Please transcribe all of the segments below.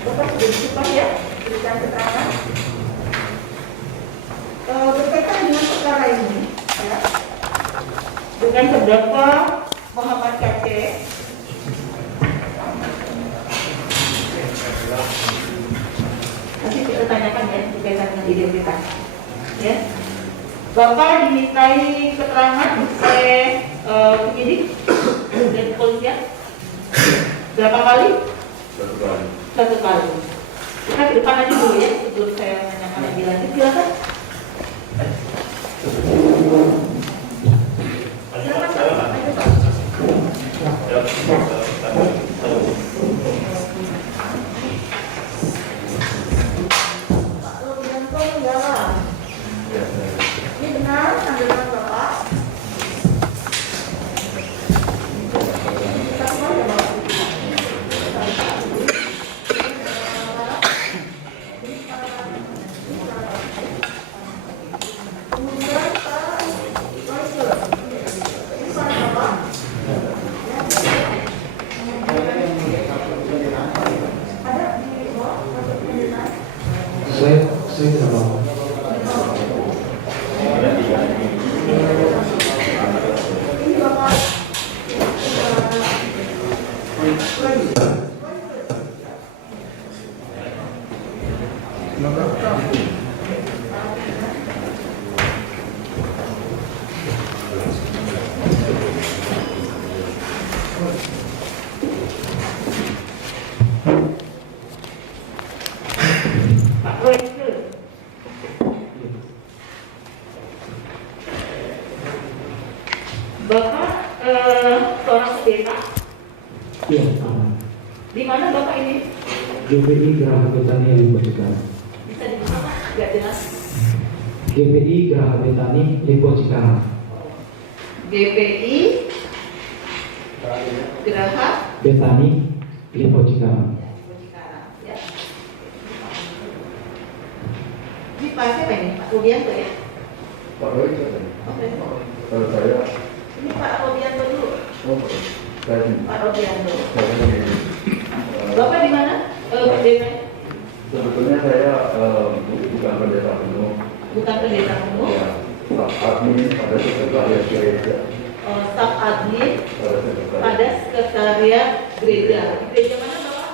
Bapak sudah disumpah ya, berikan keterangan berkaitan dengan perkara ini, ya, dengan terdakwa Muhammad KC. Nanti kita tanyakan ya berkaitan dengan identitas. Ya, Bapak dimintai keterangan oleh penyidik dan kepolisian berapa kali? Satu kali. Kita ke depan aja dulu ya sebelum saya menanyakan lebih lanjut. Silakan. Ini benar tanggapan Bapak? Saya tidak mau. Bapak seorang pendeta. Iya. Di mana Bapak ini? GPI Geraha Betani Lipo Cikarang. Bisa dibuka Pak? Nggak jelas. GPI Geraha Betani Lipo Cikarang. GPI Geraha Betani Lipo Cikarang. Ya. Ini Pak siapa ini? Pak Rudianto ya? Pak Roy, Oke. kalau saya, Ini Pak Rudianto dulu. saya Pak Rudianto. ini, Bapak di mana? Pendeta? sebetulnya saya bukan pendeta penuh, Bukan pendeta penuh. ya, staf admin pada sekretariat gereja, Staf admin pada sekretariat. pada sekretariat gereja. Di gereja mana Bapak?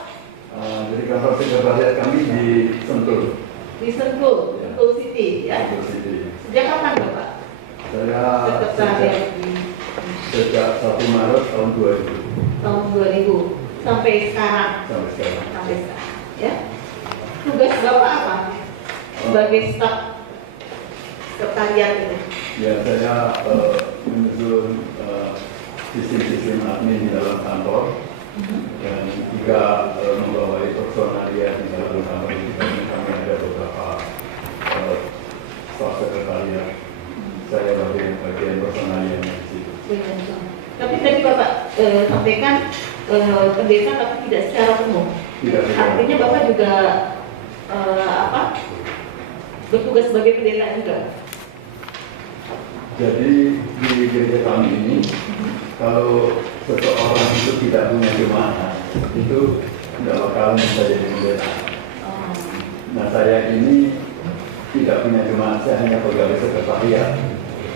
Jadi kantor sekretariat kami di Sentul, Di Sentul, Sentul City ya. Sentul City. Sejak kapan Bapak? Saya Sekretariat di sejak 1 Maret tahun 2000 tahun 2000 sampai sekarang. sampai sekarang. Sampai sekarang ya. Tugas Bapak apa? Sebagai staf sekretariat ini. Ya, saya menyusun sistem-sistem admin di dalam kantor. Dan juga membawai personalia di dalam kantor itu kami ada beberapa staf sekretariat. Saya bagian personalia di situ. Tapi tadi Bapak sampaikan pendeta tapi tidak secara umum. Tidak secara- Artinya Bapak juga bertugas sebagai pendeta juga. Jadi di gereja kami ini, kalau seseorang itu tidak punya jemaat, itu tidak bakalan bisa jadi pendeta. Nah, saya ini tidak punya jemaat, saya hanya pegawai sekretariat.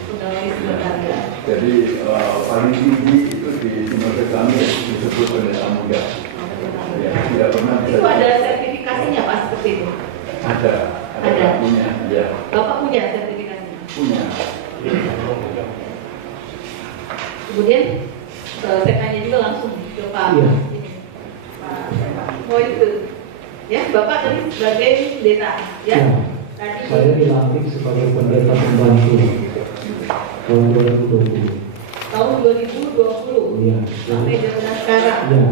Pegawai sekretariat. Jadi paling tinggi itu di sinode kami disebut pendeta muda. Ya, tidak pernah bisa. Itu ada sertifikasinya Pak seperti itu? Ada Ada. punya, ya, Bapak punya sertifikasinya? punya. Kemudian saya tanya juga langsung ke Pak. Iya. Ini, Pak siapa? Oh itu, ya Bapak tadi sebagai pendeta, ya? Ya. Tadi Saya dilantik sebagai pendeta pembantu tahun 2020. tahun 2020 Iya. sampai dengan sekarang Ya,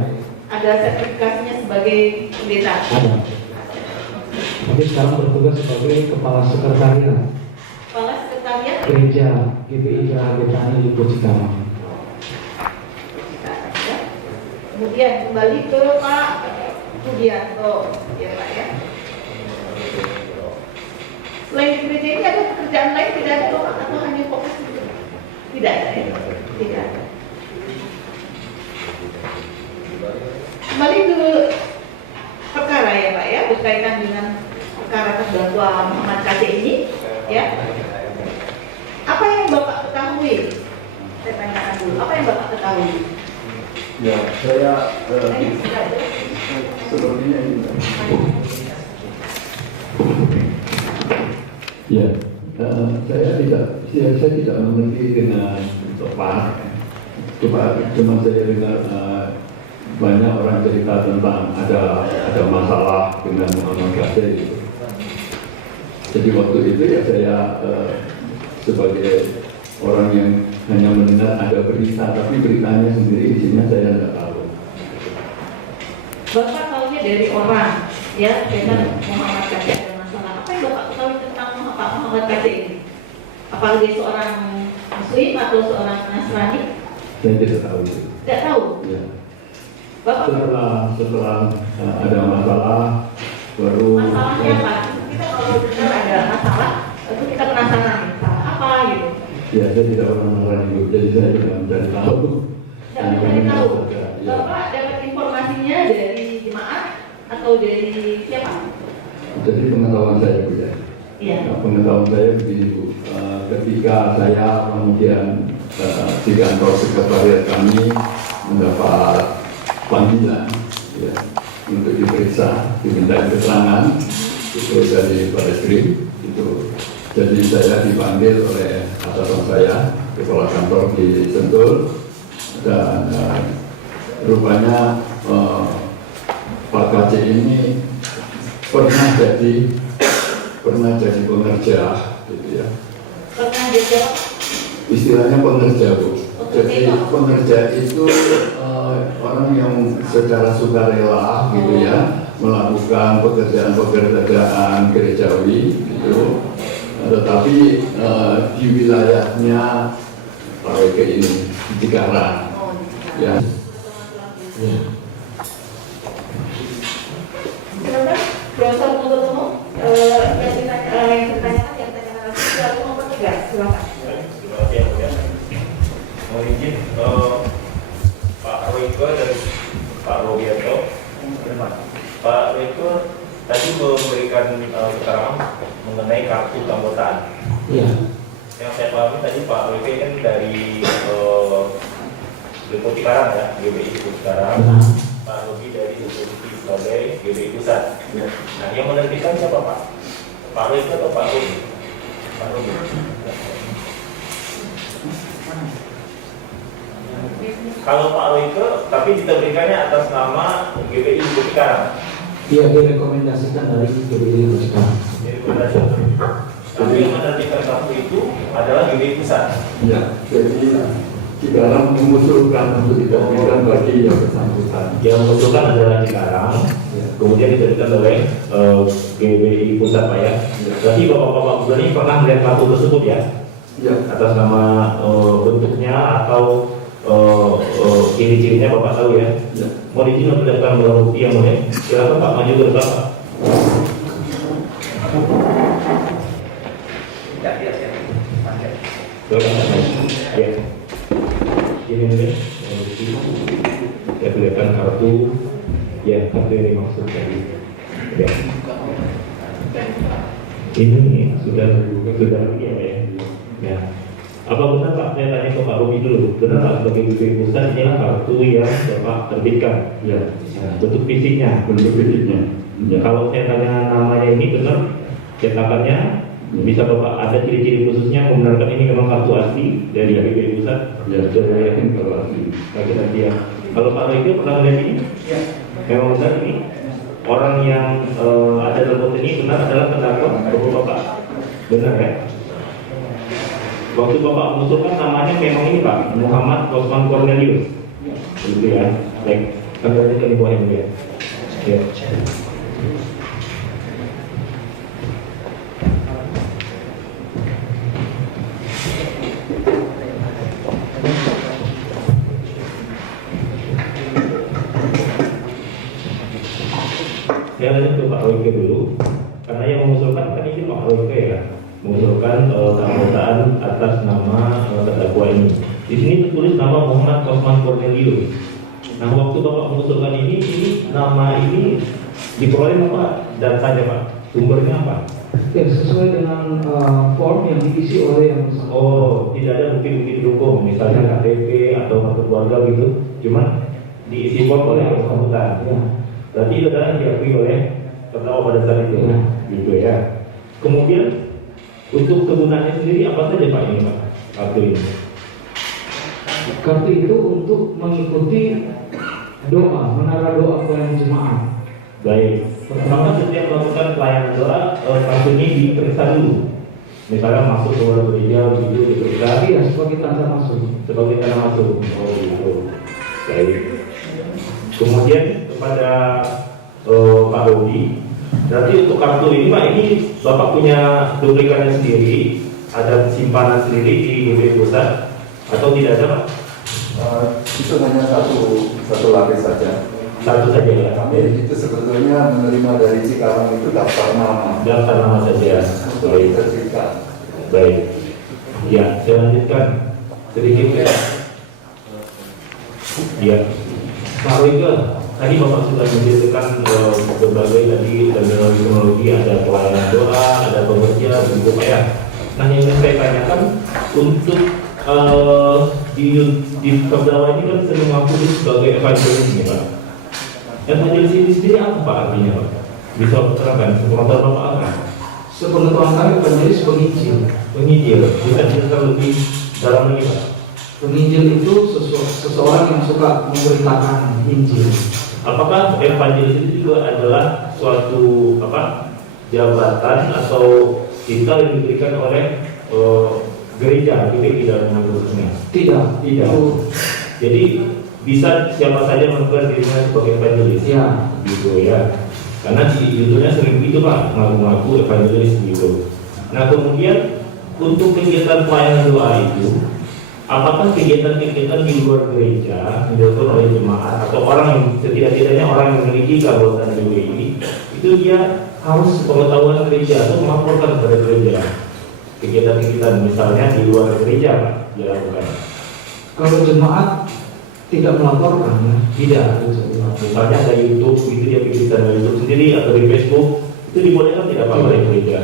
ada sertifikasinya sebagai pendeta. ada. Tapi sekarang bertugas sebagai kepala sekretariat Kepala sekretariat gereja GPI Geraha Betani Lipo Cikarang. ya. Kemudian kembali ke Pak Rudianto, ya Pak ya. Selain di gereja ini ada pekerjaan lain tidak ada Bapak atau hanya fokus itu? Tidak ada ya? Tidak ada. Kembali ke perkara ya Pak. berkaitan dengan perkara terdakwa Muhammad KC ini, ya. Apa yang Bapak ketahui? Saya tanyakan dulu. Apa yang Bapak ketahui? Ya, saya sepertinya ini. Ya, saya tidak mengerti dengan tepat. Cuma saya dengar banyak orang cerita tentang ada masalah dengan Muhammad Kasir gitu. Jadi waktu itu ya saya sebagai orang yang hanya mendengar ada berita, tapi beritanya sendiri isinya saya tidak tahu. Bapak tahunya dari orang, ya, dengan Muhammad Kasir ada masalah. Apa yang Bapak tahu tentang Pak Muhammad Kasir ini? Apakah dia seorang Muslim atau seorang Nasrani? Saya tidak tahu itu. Tidak tahu. Ya. Bapak Setelah ada masalah baru. masalahnya apa? Kita kalau benar ada masalah, itu kita penasaran masalah apa gitu. Ya, saya tidak pernah mengalami itu, jadi saya tidak mencari tahu. Tidak mencari tahu. Ya. Bapak dapat informasinya dari jemaat atau dari siapa? Jadi pengetahuan saya Bu ya. Iya. Nah, pengetahuan saya begini Bu, ketika saya kemudian di kantor sekretariat kami mendapat panggilan ya, untuk diperiksa, diminta keterangan itu dari Barreskrim itu. Jadi saya dipanggil oleh atasan saya, kepala kantor di Sentul, dan rupanya Pak KC ini pernah jadi pengerja, gitu ya. Pernah jadi Istilahnya pengerja Bu. Jadi pengerja itu orang yang secara sukarela gitu ya melakukan pekerjaan gerejawi gitu. Tetapi di wilayahnya Pak WK ini di Cikarang, ya. Silakan, Profesor Nutur Umum, yang ditanyakan lagi, nomor 3, silakan. Terima kasih yang mulia. Mohon izin Pak Royko dan Pak Robianto. Pak Royko tadi memberikan keterangan mengenai kartu keanggotaan. Iya. Yang saya pahami tadi Pak Royko kan dari Depo Cikarang ya, GBI Depo Cikarang. Benar. Pak Robi dari Depo sebagai GBI Pusat. Nah, yang menerbitkan siapa Pak? Pak Royko atau Pak Robi? Pak Robi. Kalau Pak Royko, tapi diterbitkannya atas nama GBI Depo Cikarang. Iya, direkomendasikan dari GBI Pusat. Jadi tapi yang menerbitkan kartu itu adalah GBI Pusat. Ya, jadi Cikarang mengusulkan untuk diterbitkan bagi yang bersangkutan. Yang mengusulkan adalah Cikarang, kemudian diterbitkan oleh GBI Pusat Pak ya. Berarti Bapak-Bapak ini pernah melihat kartu tersebut ya? Ya, Atas nama bentuknya atau ciri-cirinya Bapak tahu ya? ya. Mohon izin untuk mendapatkan barang bukti yang mulia. Silakan Pak maju ke depan Pak. Silakan Pak. Ya. Ini mulia. Ya, kelihatan kartu. Ya, kartu yang dimaksud tadi. Ya. Ini sudah ya Pak ya. Ya. Apa benar Pak, saya tanya ke Pak Robi dulu, benar Pak sebagai GBI Pusat inilah kartu yang Bapak terbitkan? Ya, Bentuk fisiknya? bentuk fisiknya. Ya, kalau saya tanya namanya ini benar, cetakannya, bisa Bapak ada ciri-ciri khususnya membenarkan ini memang kartu asli dari GBI Pusat? Ya, saya yakin kalau asli. Lagi-lagi ya. Kalau Pak Royko pernah melihat ini? Ya. Memang benar ini? Orang yang ada dalam foto ini benar adalah terdakwa Bapak Bapak? Benar ya? Waktu Bapak mengusulkan namanya memang ini Pak, Muhammad Osman Cornelius. Begitu ya. Baik, kami lanjutkan di bawah ini ya. Ya. Saya lanjut ke Pak Royko dulu, karena yang mengusulkan kan ini Pak Royko ya, mengusulkan keanggotaan atas nama terdakwa ini. Di sini tertulis nama Muhammad Osman Cornelius. Nah, waktu Bapak mengusulkan ini nama ini Diperoleh apa datanya Pak? Sumbernya apa? Ya, sesuai dengan form yang diisi oleh yang bersangkutan. Oh, tidak ada bukti-bukti pendukung, misalnya KTP atau kartu keluarga gitu, cuma diisi form oleh yang bersangkutan. Ya. Berarti itu adalah yang diakui oleh terdakwa pada saat itu, Ya. gitu ya. Kemudian untuk kegunaannya sendiri apa saja Pak ini Pak? Kartu ini? Kartu itu untuk mengikuti doa, menara doa pelayanan jemaat. Baik. Maka setiap melakukan pelayanan doa, kartu ini diperiksa dulu. Misalnya masuk ke luar gereja, begitu diperiksa. Iya, sebagai tanda masuk. Sebagai tanda masuk. Oh gitu. Baik. Kemudian kepada Pak Dodi, berarti untuk kartu ini Pak, ini Bapak punya duplikannya sendiri, ada simpanan sendiri di GP Pusat atau tidak ada Pak? Itu hanya satu lapis saja. Satu saja ya. Kami itu sebetulnya menerima dari Cikarang itu daftar nama. Daftar nama saja. Baik. Sertifikat. Baik. Ya, saya lanjutkan sedikit ya. Ya, Pak Wika, tadi Bapak sudah menjelaskan berbagai tadi teknologi, ada pelayanan doa, ada pengerja, begitu Pak ya. Nah, yang ingin saya tanyakan untuk di terdakwa ini kan sering mengaku sebagai evangelis ya Pak. Evangelis ini sendiri apa Pak artinya Pak? Bisa terangkan sepengetahuan Bapak apa? Sepengetahuan kami penulis penginjil. Penginjil, bisa dijelaskan lebih dalam lagi Pak? Penginjil itu seseorang yang suka memberitakan Injil. Apakah evangelis itu juga adalah suatu jabatan atau titel yang diberikan oleh gereja gitu dalam menurutnya? Tidak. Tidak. Jadi bisa siapa saja mengklaim dirinya sebagai evangelis. Ya. Gitu ya. Karena di judulnya sering begitu Pak, ngaku-ngaku evangelis gitu. Nah kemudian untuk kegiatan pelayanan doa itu, apakah kegiatan-kegiatan di luar gereja dilakukan oleh jemaat atau orang yang setidak-tidaknya orang yang memiliki keanggotaan GWI itu dia harus pengetahuan gereja atau melaporkan kepada gereja kegiatan-kegiatan misalnya di luar gereja Pak dilakukan? Kalau jemaat tidak melaporkan, ya, tidak. Misalnya ada YouTube, itu dia bikin channel YouTube sendiri atau di Facebook, itu dibolehkan tidak Pak oleh gereja?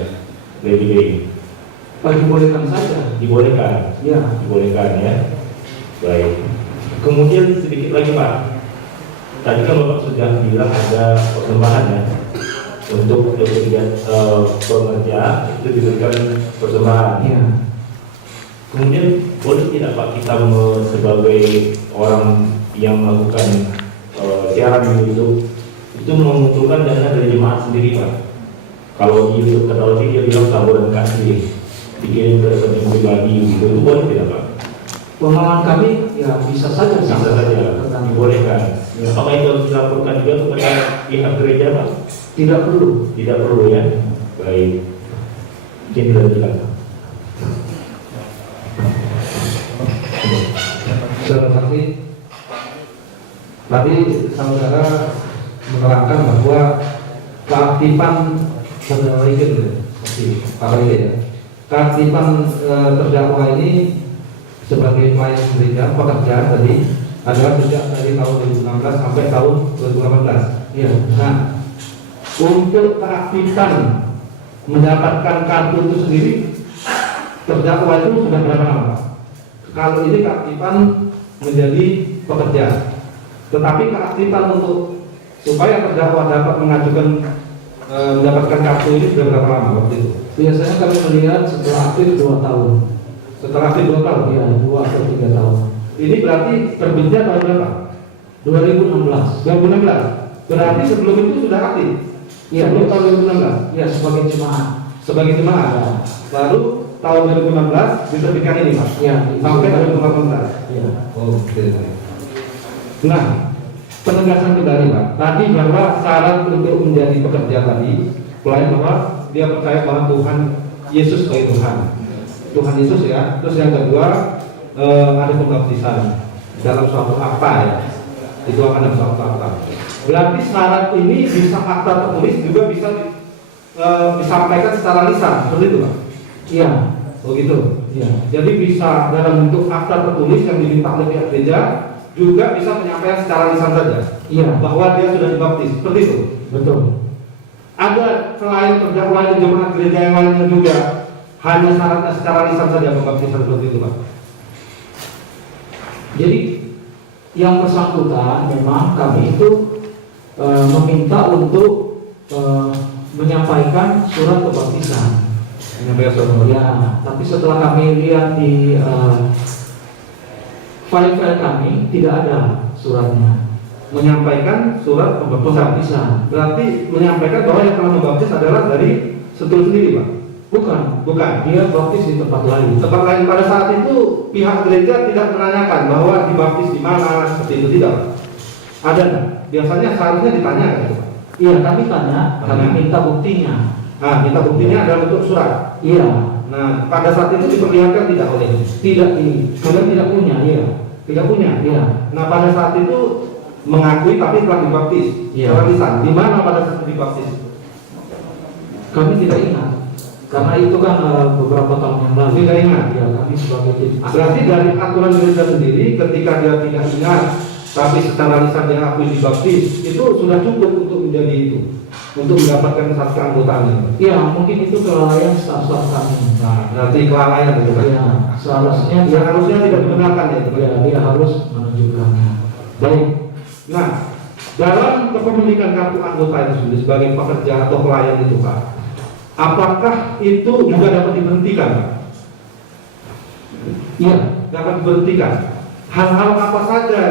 GWI Dibolehkan saja. dibolehkan. Ya. Dibolehkan ya. Baik. Kemudian sedikit lagi Pak. Tadi kan Bapak sudah bilang ada persembahan ya untuk pengerja itu diberikan persembahan. Ya. Kemudian boleh tidak Pak kita sebagai orang yang melakukan siaran di YouTube itu mengumpulkan dana dari jemaat sendiri Pak? Kalau di YouTube kata dia bilang saluran kasih dikirim ke rekening pribadi gitu, itu boleh tidak Pak? Pemahaman kami ya bisa saja. Bisa saja, dibolehkan. Ya. Apakah itu harus dilaporkan juga kepada pihak gereja Pak? Tidak perlu. Tidak perlu ya. Baik. Mungkin dilanjutkan. Saudara saksi, tadi saudara menerangkan bahwa keaktifan saudara Rigen, Pak Rigen ya, keaktifan terdakwa ini sebagai pelayan gereja pekerja tadi adalah sejak dari tahun 2016 sampai tahun 2018. Iya. Nah, untuk keaktifan mendapatkan kartu itu sendiri terdakwa itu sudah berapa lama? Kalau ini keaktifan menjadi pekerja, tetapi keaktifan untuk supaya terdakwa dapat mengajukan mendapatkan kartu ini sudah berapa lama waktu itu? Biasanya kami melihat setelah aktif 2 tahun. Setelah aktif 2 tahun? Ya, 2 atau 3 tahun. Ini berarti terbitnya tahun berapa? 2016. 2016. Berarti sebelum itu sudah aktif. Ya, sebelum tahun 2016. Ya, sebagai jemaat. Sebagai jemaat. Ya. Baru tahun 2016 diterbitkan ini Pak. Ya, sampai 2018. Ya. Oke. Nah, penegasan kembali Pak. Tadi bahwa syarat untuk menjadi pekerja tadi, pelayan bahwa dia percaya bahwa Tuhan Yesus sebagai Tuhan. Tuhan Yesus ya. Terus yang kedua ada pembaptisan dalam suatu akta ya. Itu akan dalam suatu akta. Berarti syarat ini bisa akta tertulis juga bisa disampaikan secara lisan, seperti itu Pak. Iya. Oh gitu. Iya. Jadi bisa dalam bentuk akta tertulis yang diminta oleh pihak gereja juga bisa menyampaikan secara lisan saja. Iya. Bahwa dia sudah dibaptis. Seperti itu. Betul. Ada selain terdakwa di jemaat gereja yang lainnya juga hanya syaratnya secara lisan saja pembaptisan seperti itu, Pak. Jadi yang bersangkutan memang kami itu meminta untuk menyampaikan surat kebaptisan. Menyampaikan surat. Ya, tapi setelah kami lihat di file-file kami tidak ada suratnya. Menyampaikan surat pembaptisan. Berarti menyampaikan bahwa yang telah membaptis adalah dari Sentul sendiri, Pak? Bukan. Dia baptis di tempat lain. Tempat lain pada saat itu pihak gereja tidak menanyakan bahwa dibaptis di mana, seperti itu tidak, Pak? Ada nggak? Biasanya seharusnya ditanya gitu, Pak. Iya, kami tanya, kami Tanya. minta buktinya. Nah, minta buktinya adalah bentuk surat. Iya, Nah, pada saat itu diperlihatkan tidak oleh kalian tidak punya, iya. tidak punya. Iya. Nah, pada saat itu mengakui tapi telah dibaptis. Iya. Secara lisan. Di mana pada saat itu dibaptis? Kami tidak ingat. Karena itu kan beberapa tahun yang lalu. Tidak ingat. Ya, kami sebagai tim. Berarti dari aturan gereja sendiri ketika dia tidak ingat tapi secara lisan dia akui dibaptis, itu sudah cukup untuk menjadi itu, untuk mendapatkan satu keanggotaan. Iya, mungkin itu kelalaian staf-staf kami. Nah, berarti kelalaian itu kan? Iya, seharusnya Yang harusnya tidak dibenarkan ya. ya, dia harus menunjukkannya. Baik. Nah, dalam kepemilikan kartu anggota itu sendiri sebagai pekerja atau pelayan itu, Pak, apakah itu juga dapat diberhentikan, Pak? Iya, Dapat diberhentikan. Hal-hal apa saja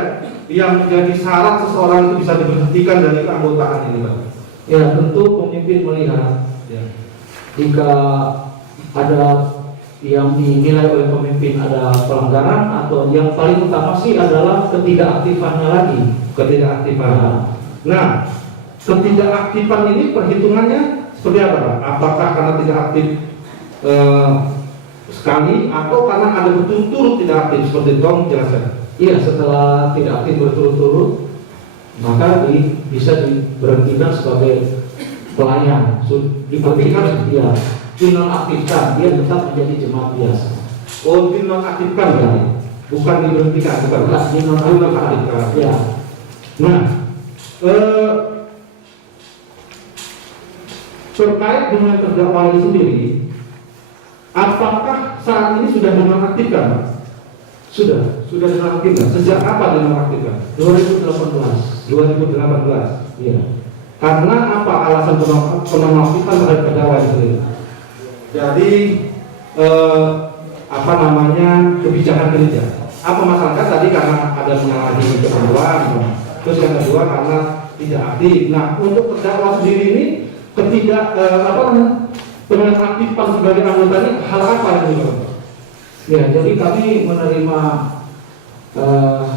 yang menjadi syarat seseorang itu bisa diberhentikan dari keanggotaan ini, Pak? ya tentu pemimpin melihat Ya. jika ada yang dinilai oleh pemimpin ada pelanggaran atau yang paling utama sih adalah ketidakaktifannya lagi. Ketidakaktifan. Nah. Nah, ketidakaktifan ini perhitungannya seperti apa, Pak? Apakah karena tidak aktif sekali atau karena ada berturut-turut tidak aktif seperti itu? Tolong jelaskan. Iya, setelah tidak aktif berturut-turut maka bisa diberhentikan sebagai pelayan. Diberhentikan, ya, dinonaktifkan, dia tetap menjadi jemaat biasa. Oh, dinonaktifkan ya? Bukan diberhentikan, bukan dinonaktifkan. Ya. Nah, terkait dengan terdakwa ini sendiri, apakah saat ini sudah dinonaktifkan, Pak? Sudah dinonaktifkan. Sejak apa dinonaktifkan? 2018. 2018. Iya. Karena apa alasan penonaktifan terhadap terdakwa itu sendiri? Jadi kebijakan gereja. Apa masalahnya tadi karena ada menyalahi ketentuan, terus yang kedua karena tidak aktif. Nah, untuk terdakwa sendiri ini penonaktifan sebagai anggota ini hal apa yang dilakukan? Ya, jadi kami menerima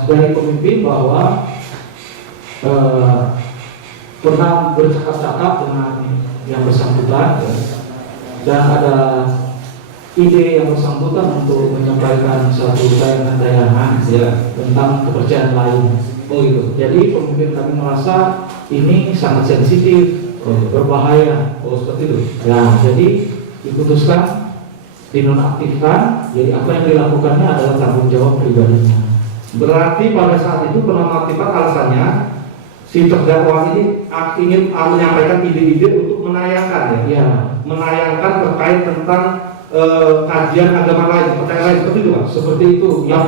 dari pemimpin bahwa pernah bercakap-cakap dengan yang bersangkutan, ya, dan ada ide yang bersangkutan untuk menyampaikan satu tayangan Ya. tentang kepercayaan lain. Oh itu. Jadi pemimpin kami merasa ini sangat sensitif, berbahaya. Oh seperti itu. Ya, jadi diputuskan dinonaktifkan. Jadi apa yang dilakukannya adalah tanggung jawab pribadinya. Berarti pada saat itu penonaktifan alasannya si terdakwa ini ingin menyampaikan ide-ide untuk menayangkan ya, Ya, menayangkan terkait tentang kajian agama lain, percaya lain seperti itu, Pak. seperti itu. Yang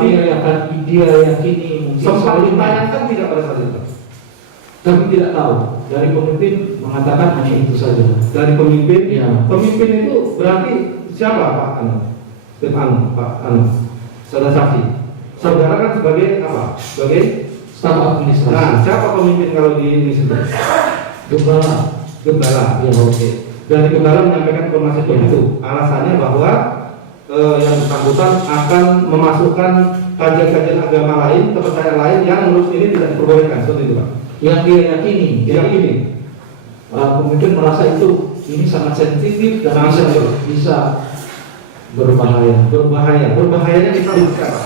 dia yakini mungkin Sempat sebaliknya. ditayangkan tidak pada saat itu? Kami tidak tahu. Dari pemimpin mengatakan hanya itu saja. Dari pemimpin, Ya. pemimpin itu berarti siapa, Pak? Saudara saksi. Saudara kan sebagai apa? Sebagai Staf administrasi. nah, siapa pemimpin kalau di ini sendiri? Gembala. Gembala. Ya, oke. Dari Gembala menyampaikan informasi seperti itu. Alasannya bahwa yang bersangkutan akan memasukkan kajian-kajian agama lain, kepercayaan lain yang menurut ini tidak diperbolehkan, seperti itu, Pak. Yang dia yakini. Yang Jadi, ini. pemimpin merasa ini sangat sensitif dan Sangat sensitif. bisa berbahaya. Bahayanya kita bisa, Pak.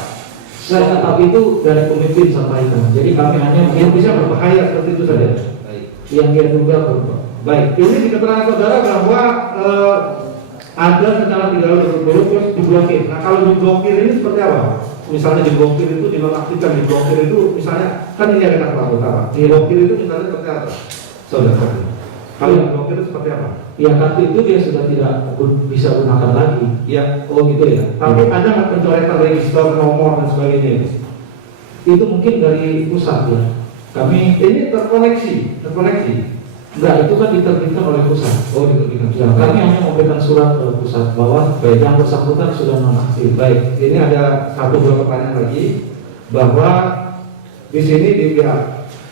Saya nggak tahu itu dari pemimpin sampaikan. Jadi kami hanya Yang bisa berbahaya seperti itu saja. yang dia duga berbahaya. Baik, ini di keterangan saudara bahwa ada secara tidak berturut-turut terus diblokir. Nah, kalau diblokir ini seperti apa? misalnya diblokir itu dinonaktifkan, diblokir itu misalnya kan ini ada kata utara, diblokir itu misalnya seperti apa? Saudara, kalau diblokir itu seperti apa? Ya kartu itu dia sudah tidak bisa gunakan lagi. Ya, oh gitu ya. Tapi ada nggak pencoretan register nomor dan sebagainya itu? Itu mungkin dari pusat ya. Kami Ini terkoneksi. enggak, itu kan diterbitkan oleh pusat. Oh, diterbitkan. Ya, kami hanya memberikan surat ke pusat bahwa yang bersangkutan sudah nonaktif. Baik, ini ada satu dua pertanyaan lagi bahwa di sini dia.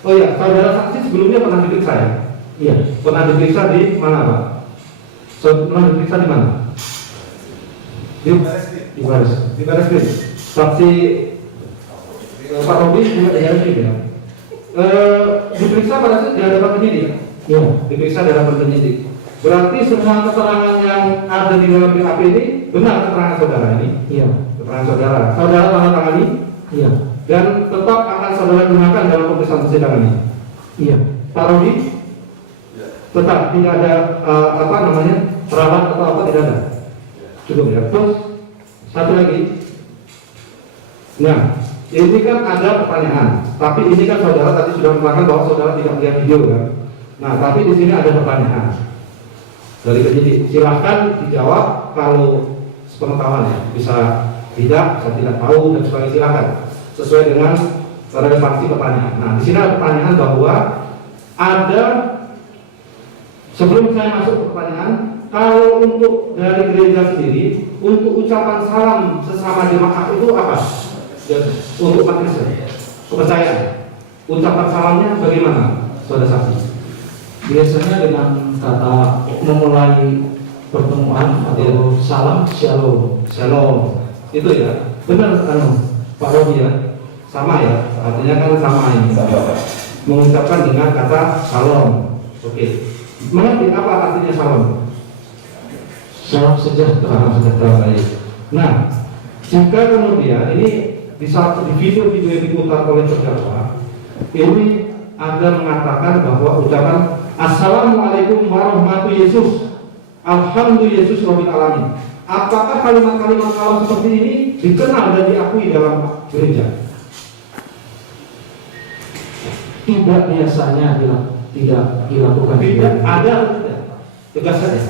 Oh ya, saudara saksi sebelumnya pernah diperiksa ya? Iya. Pernah diperiksa di mana Pak? Pernah diperiksa di mana? Di Barreskrim. Saksi Pak Robi juga di Barreskrim ya? Diperiksa pada saat di hadapan penyidik. Iya. Diperiksa di hadapan penyidik. Berarti semua keterangan yang ada di dalam BAP ini benar keterangan saudara ini? Iya. Keterangan saudara. Saudara tanda tangani? Iya. Dan tetap akan saudara gunakan dalam pemeriksaan persidangan ini? Iya. Pak Robi? Tetap tidak ada perawat atau apa, tidak ada? Cukup ya. Terus satu lagi. Nah, ini kan ada pertanyaan, tapi ini kan saudara tadi sudah mengatakan bahwa saudara tidak melihat video kan. Nah, tapi di sini ada pertanyaan dari penyidik. Silahkan dijawab kalau sepengetahuan ya. Bisa tidak, saya tidak tahu dan sebagainya, silakan sesuai dengan relevansi pertanyaan. Nah, di sini ada pertanyaan bahwa ada, sebelum saya masuk ke pertanyaan, kalau untuk dari gereja sendiri, untuk ucapan salam sesama jemaat itu apa? Untuk umat Kristen, kepercayaan, ucapan salamnya bagaimana, saudara saksi? Biasanya dengan kata memulai pertemuan atau salam shalom. Shalom, itu ya, benar Pak Robi ya, sama ya, artinya kan sama ini. Mengucapkan dengan kata shalom. Oke. Mengerti apa artinya shalom? Salam sejahtera. Salam sejahtera. Baik. Nah, jika kemudian ini di video-video yang diputar oleh terdakwa ini ada mengatakan bahwa ucapan Assalamualaikum warahmatullahi Yesus, Alhamdulillah Yesus Rabbil Alamin. Apakah kalimat-kalimat salam seperti ini dikenal dan diakui dalam gereja? Tidak biasanya tidak dilakukan. Tidak ada atau tidak? Tegas saja.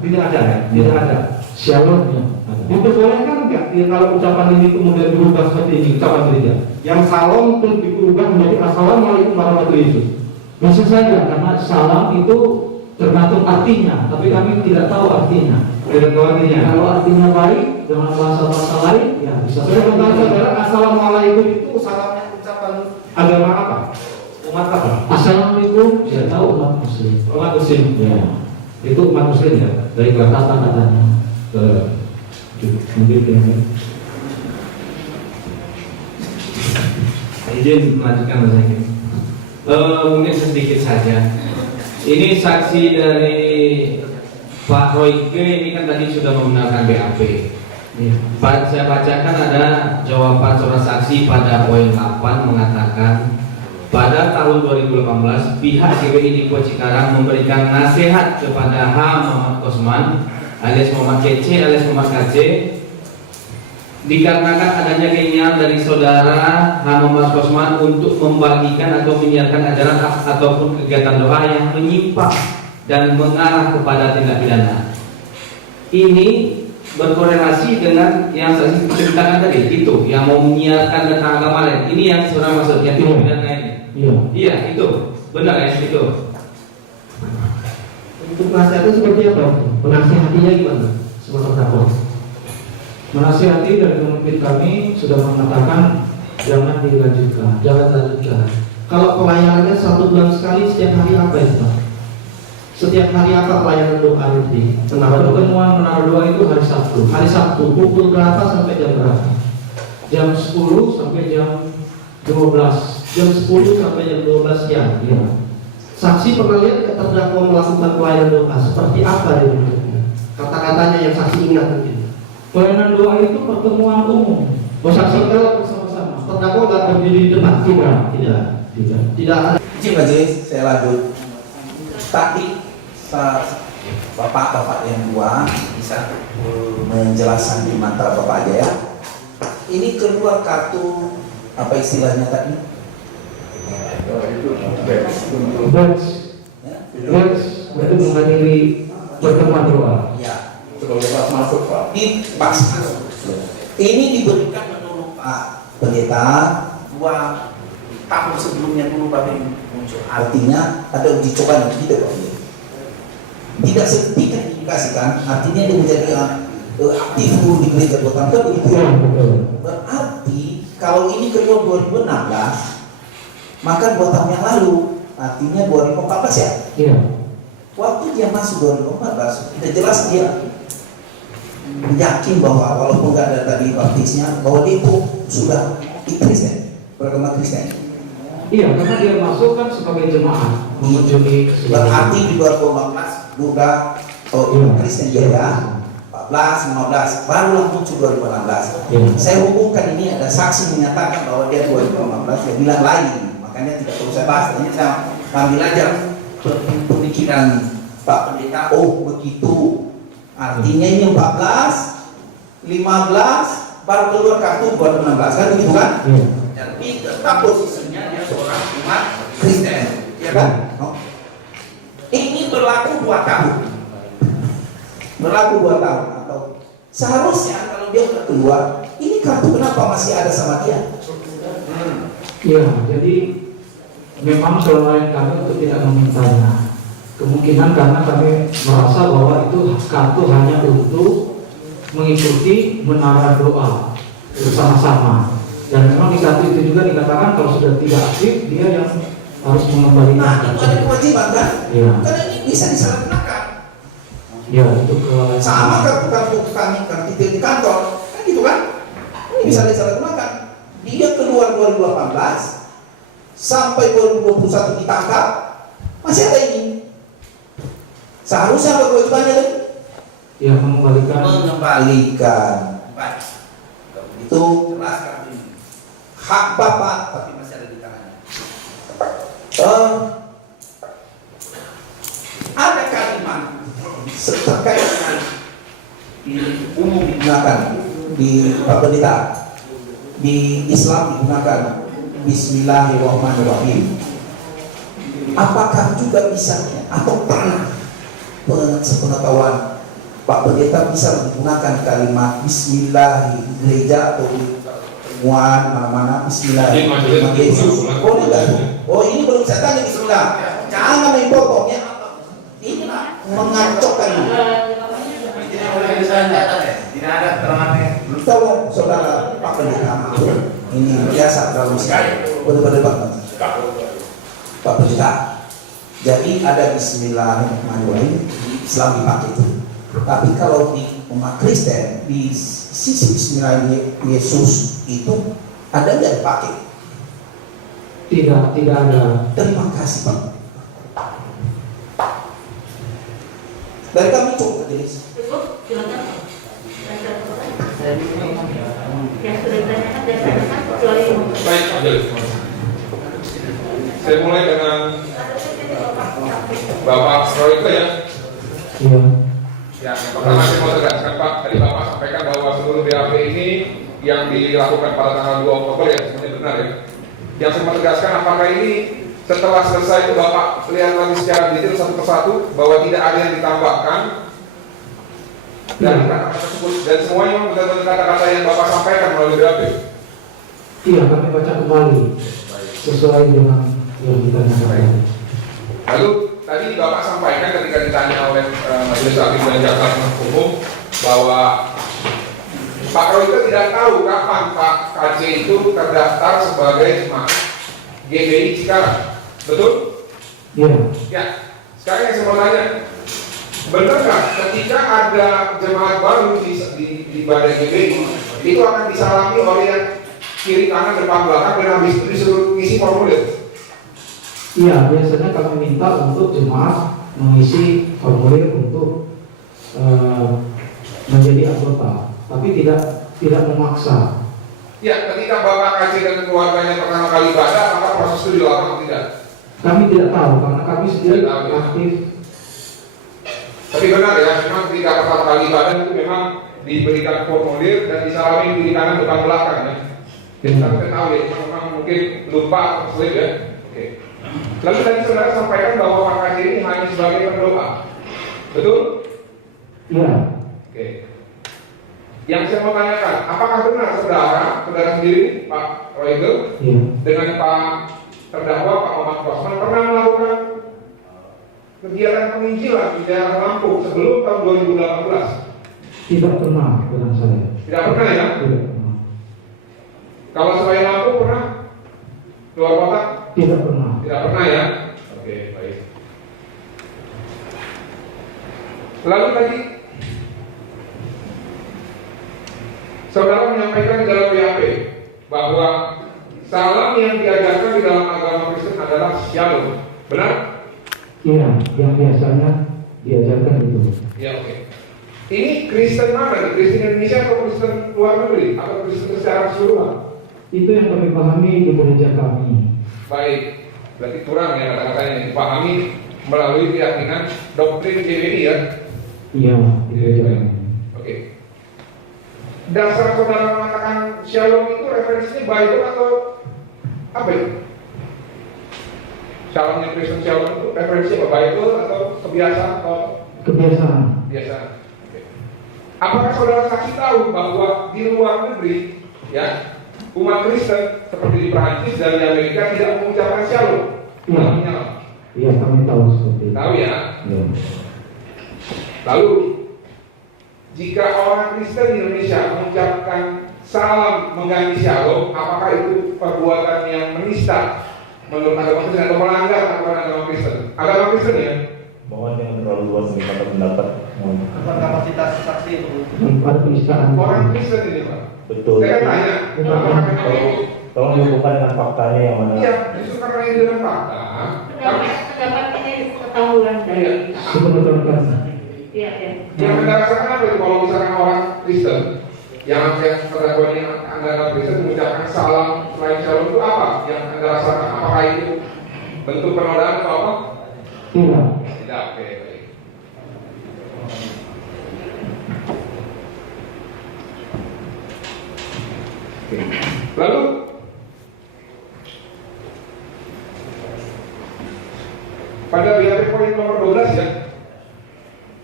Tidak ada ya? Tidak ada. Shalomnya ada. Diperbolehkan enggak ya, kalau ucapan ini kemudian berubah seperti ini, ucapan gereja yang salam terus diubah menjadi Assalamualaikum warahmatullahi wabarakatuh? Bisa saja karena salam itu tergantung artinya, tapi kami tidak tahu artinya. Tidak tahu artinya. Kalau artinya baik dengan bahasa-bahasa lain, ya bisa Saya saja. bertanya saudara, Assalamualaikum itu salamnya ucapan agama apa? Umat apa? Assalamualaikum, saya tahu umat Muslim. Umat Muslim. Ya, Itu umat Muslim ya. Dari kata-katanya. mungkin ya. Izin melanjutkan Mas Hakim. Mungkin sedikit saja. Ini saksi dari Pak Royke ini kan tadi sudah membenarkan BAP. Saya bacakan ada jawaban seorang saksi pada poin 8 mengatakan pada tahun 2018 pihak GBI Dipo Cikarang memberikan nasihat kepada H. Muhammad Kosman alias Muhammad KC alias Muhammad KC dikarenakan adanya keinginan dari saudara H. Muhammad Kosman untuk membagikan atau menyiarkan ajaran ataupun kegiatan doa yang menyimpang dan mengarah kepada tindak pidana. Ini berkorelasi dengan yang saya ceritakan tadi, itu yang mau menyiarkan tentang agama lain. Ini yang sebenarnya maksudnya tindak pidana ini. Iya, itu benar ya, itu. Untuk nasihatnya seperti apa? Menasihatinya gimana? Seperti apa? Menasihati dari pemimpin kami sudah mengatakan jangan dilanjutkan, jangan lanjutkan. Kalau pelayanannya 1 bulan sekali, setiap hari apa itu Pak? Setiap hari apa pelayanan doa itu? Pertemuan menara doa itu hari Sabtu. Hari Sabtu, pukul berapa sampai jam berapa? Jam 10 sampai jam 12. Jam 10 sampai jam 12 siang. Ya. Saksi pernah lihat terdakwa melakukan pelayanan doa seperti apa dia bentuknya? Kata-katanya yang saksi ingat mungkin. Pelayanan doa itu pertemuan umum. Saksi kalau bersama-sama. Terdakwa nggak berdiri di depan. Tidak ada. Izin majelis, saya lanjut. Tadi bapak-bapak yang dua bisa menjelaskan di mantra bapak aja ya. ini keluar kartu apa istilahnya tadi? Itu batch untuk Batch Ya, untuk menghadiri pertemuan doa. ya. sebagai pas masuk Pak. Di pas ini diberikan menurut Pak Pendeta 2 tahun sebelumnya dulu baru muncul. Artinya ada uji coba gitu Pak. Tidak seperti yang dikasihkan, artinya dia menjadi aktif dulu di gereja Gotham kan begitu. Iya, betul. Berarti kalau ini keluar 2016, maka 2 tahun yang lalu, artinya 2014 ya. Iya. Waktu dia masuk 2014, sudah jelas dia yakin bahwa walaupun nggak ada tadi baptisnya, bahwa dia itu sudah Kristen, beragama Kristen. Iya, karena dia masuk kan sebagai jemaat mengunjungi Berarti di 2014 juga Kristen dia ya. 14, 15, barulah muncul 2016. Iya. Saya hubungkan ini ada saksi menyatakan bahwa dia 2015, dia bilang lain, makanya tidak perlu saya bahas. Hanya saya ambil aja pemikiran Pak Pendeta. Oh begitu, artinya ini 14, 15, baru keluar kartu 2016 kan begitu kan? Iya. Tapi tetap posisinya dia seorang umat Kristen, ya kan? Ini berlaku 2 tahun. Berlaku 2 tahun atau seharusnya kalau dia sudah keluar, ini kartu kenapa masih ada sama dia? Iya, jadi memang kelalaian kami untuk tidak memintanya. Kemungkinan karena kami merasa bahwa itu kartu hanya untuk mengikuti menara doa bersama-sama. Dan memang di kartu itu juga dikatakan kalau sudah tidak aktif, dia yang harus mengembalikan. Nah, itu ada kewajiban kan? Iya. Karena ini bisa disalahgunakan. Ya, itu kelalaian. Sama kartu-kartu kami kartu di kantor, kan gitu kan? Ini bisa disalahgunakan. Dia keluar 2018 sampai 2021 ditangkap, masih ada ini. Seharusnya apa kewajibannya tadi? Ya, mengembalikan. Mengembalikan. Baik. Itu jelas kartu ini. Hak Bapak tapi masih ada di tangannya. Ada kalimat terkait dengan di umum digunakan di Pendeta, di Islam digunakan Bismillahirrahmanirrahim. Apakah juga bisa atau pernah sepengetahuan Pak Pendeta bisa menggunakan kalimat Bismillah di gereja atau di pertemuan mana-mana Bismillahirrahmanirrahim Yesus? Boleh nggak? Oh ini belum saya tanya Bismillah. Jangan main potongnya. Ini mengacaukan. Tidak ada keterangannya. Tolong saudara Pak Pendeta, ini biasa dalam sekali. Benar-benar Pak Pendeta. Jadi ada Bismillahirrahmanirrahim di Islam dipakai itu. Tapi kalau di umat Kristen di sisi Bismillah Yesus itu ada nggak dipakai? Tidak ada. Terima kasih Pak. Dari kami cukup jenis. Cukup, silakan. Yang sudah ditanyakan dan tanyakan kecuali Baik, ambil. Saya mulai dengan Bapak Royke ya. Iya. Ya, yang pertama saya mau tegaskan Pak, tadi Bapak sampaikan bahwa seluruh BAP ini yang dilakukan pada tanggal 2 Oktober ya, semuanya benar ya. Yang saya mau tegaskan apakah ini setelah selesai itu Bapak lihat lagi secara detail satu persatu bahwa tidak ada yang ditambahkan dari kata-kata tersebut dan semuanya benar-benar kata-kata yang Bapak sampaikan melalui BAP. Iya, kami baca kembali sesuai dengan yang ditanyakan. Lalu tadi Bapak sampaikan ketika ditanya oleh Majelis Hakim dan Jaksa Penuntut Umum bahwa Pak Royke tidak tahu kapan Pak KC itu terdaftar sebagai jemaat GBI sekarang, betul? Iya. Ya. Sekarang yang saya mau tanya, benarkah ketika ada jemaat baru di Badai GBI itu akan disalami oleh yang kiri kanan depan belakang dan habis itu disuruh ngisi formulir? Iya, biasanya kami minta untuk jemaat mengisi formulir untuk menjadi anggota, tapi tidak memaksa. Ya, ketika Bapak KC dan keluarganya pertama kali ibadah, apakah proses itu dilakukan atau tidak? Kami tidak tahu karena kami sendiri Tidak tahu, ya. aktif. Tapi benar ya, memang ketika pertama kali ibadah itu memang diberikan formulir dan disalamin kiri kanan depan belakang ya. Kita tahu ya, memang mungkin lupa atau slip ya. Oke. Lalu tadi saudara sampaikan bahwa Pak Kaji ini hanya sebagai pendoa, betul? Iya. Oke. Yang saya mau tanyakan, apakah benar saudara sendiri Pak Royke Iya. dengan Pak terdakwa Pak Muhammad Rosman pernah melakukan kegiatan penginjilan di daerah Lampung sebelum tahun 2018? Tidak pernah dengan saya. Tidak pernah ya? Tidak pernah. Kalau selain Lampung pernah keluar kota? Tidak pernah. Tidak pernah ya? Oke, baik. Lalu tadi saudara menyampaikan dalam BAP bahwa salam yang diajarkan di dalam agama Kristen adalah shalom. Benar? Iya, yang biasanya diajarkan itu. Ya, oke. Ini Kristen mana nih? Kristen Indonesia atau Kristen luar negeri? Atau Kristen secara keseluruhan? Itu yang kami pahami di gereja kami. Baik, berarti kurang ya kata-katanya yang dipahami melalui keyakinan doktrin GBI ya. Iya, di gereja kami. Oke. Dasar saudara mengatakan shalom itu referensinya Bible atau apa itu? Shalomnya Kristen shalom itu referensinya apa? Bible atau kebiasaan atau Kebiasaan. kebiasaan? Oke. Apakah saudara saksi tahu bahwa di luar negeri ya umat Kristen seperti di Perancis dan di Amerika tidak mengucapkan shalom? Iya. Iya, kami tahu seperti itu. Tahu ya? Iya. Lalu jika orang Kristen di Indonesia mengucapkan salam mengganti shalom, apakah itu perbuatan yang menista menurut agama Kristen atau melanggar aturan agama Kristen? Agama Kristen ya? Mohon jangan terlalu luas mengenai pendapat. Kapasitas saksi itu. Tempat penistaan. Orang Kristen ini Pak. Betul. Saya kan tanya, apakah memang itu? Tolong dihubungkan dengan faktanya yang mana? Iya, justru karena ini dengan fakta. Pendapat ini ketahuan dari. Sebetulnya. Iya, iya. Yang Anda rasakan apa itu kalau misalkan orang Kristen yang terdakwa ini Anda Kristen mengucapkan salam selain shalom itu apa? Yang Anda rasakan? Apakah itu bentuk penodaan atau apa? Tidak. Tidak, oke, baik. Oke. Lalu pada BAP poin nomor 12 ya,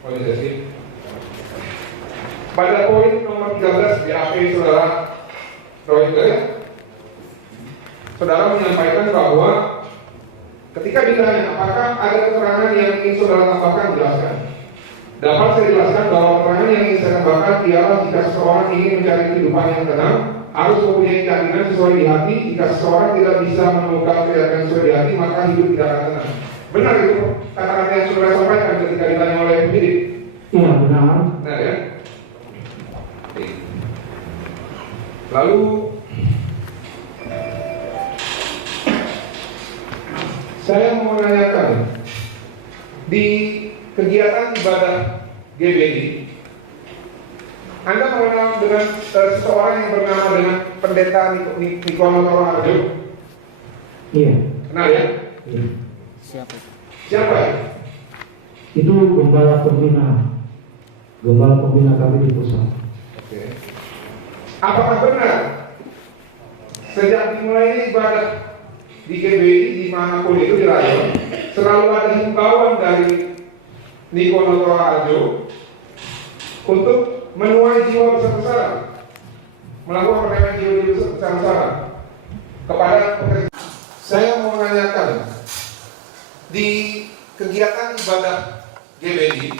organisasi. Pada poin nomor 13 BAP saudara Royke ya, saudara menyampaikan bahwa ketika ditanya apakah ada keterangan yang ingin saudara tambahkan, jelaskan. Dapat saya jelaskan bahwa keterangan yang ingin saya tambahkan ialah jika seseorang ingin mencari kehidupan yang tenang, harus mempunyai keyakinan sesuai di hati. Jika seseorang tidak bisa menemukan keyakinan sesuai di hati, maka hidup tidak akan tenang. Benar itu kata-kata yang saudara sampaikan ketika ditanya oleh penyidik. Iya, benar. Benar ya? Oke. Lalu saya mau menanyakan di kegiatan ibadah GBI, Anda mengenal dengan seseorang yang bernama dengan Pendeta Nikola Harjo? Iya. Kenal ya? Iya. Siapa ya? Itu gembala pembina kami di pusat. Oke. Apakah benar sejak dimulainya ibadah di GBI dimanapun itu di rayon selalu ada himbauan dari Nikola Harjo untuk menuai jiwa besar-besaran, melakukan penerimaan jiwa besar-besaran kepada pekerja? Saya mau menanyakan di kegiatan ibadah GBI,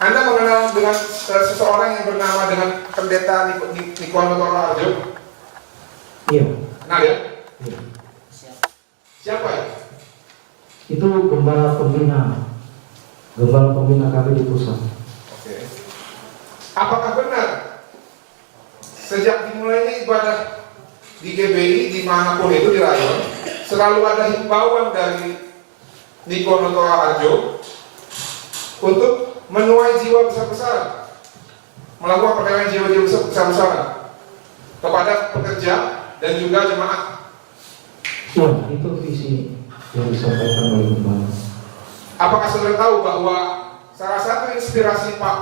Anda mengenal dengan seseorang yang bernama dengan Pendeta Nikola Harjo? Iya. Kenal ya? Iya. Siapa ya? Itu gembala pembina kami di pusat. Oke. Apakah benar sejak dimulainya ibadah di GBI dimanapun itu di rayon selalu ada himbauan dari Nikola Harjo untuk menuai jiwa besar-besaran, melakukan penerimaan jiwa-jiwa besar-besaran kepada pekerja dan juga jemaat? Ya, itu visi yang disampaikan oleh gembala. Apakah saudara tahu bahwa salah satu inspirasi Pak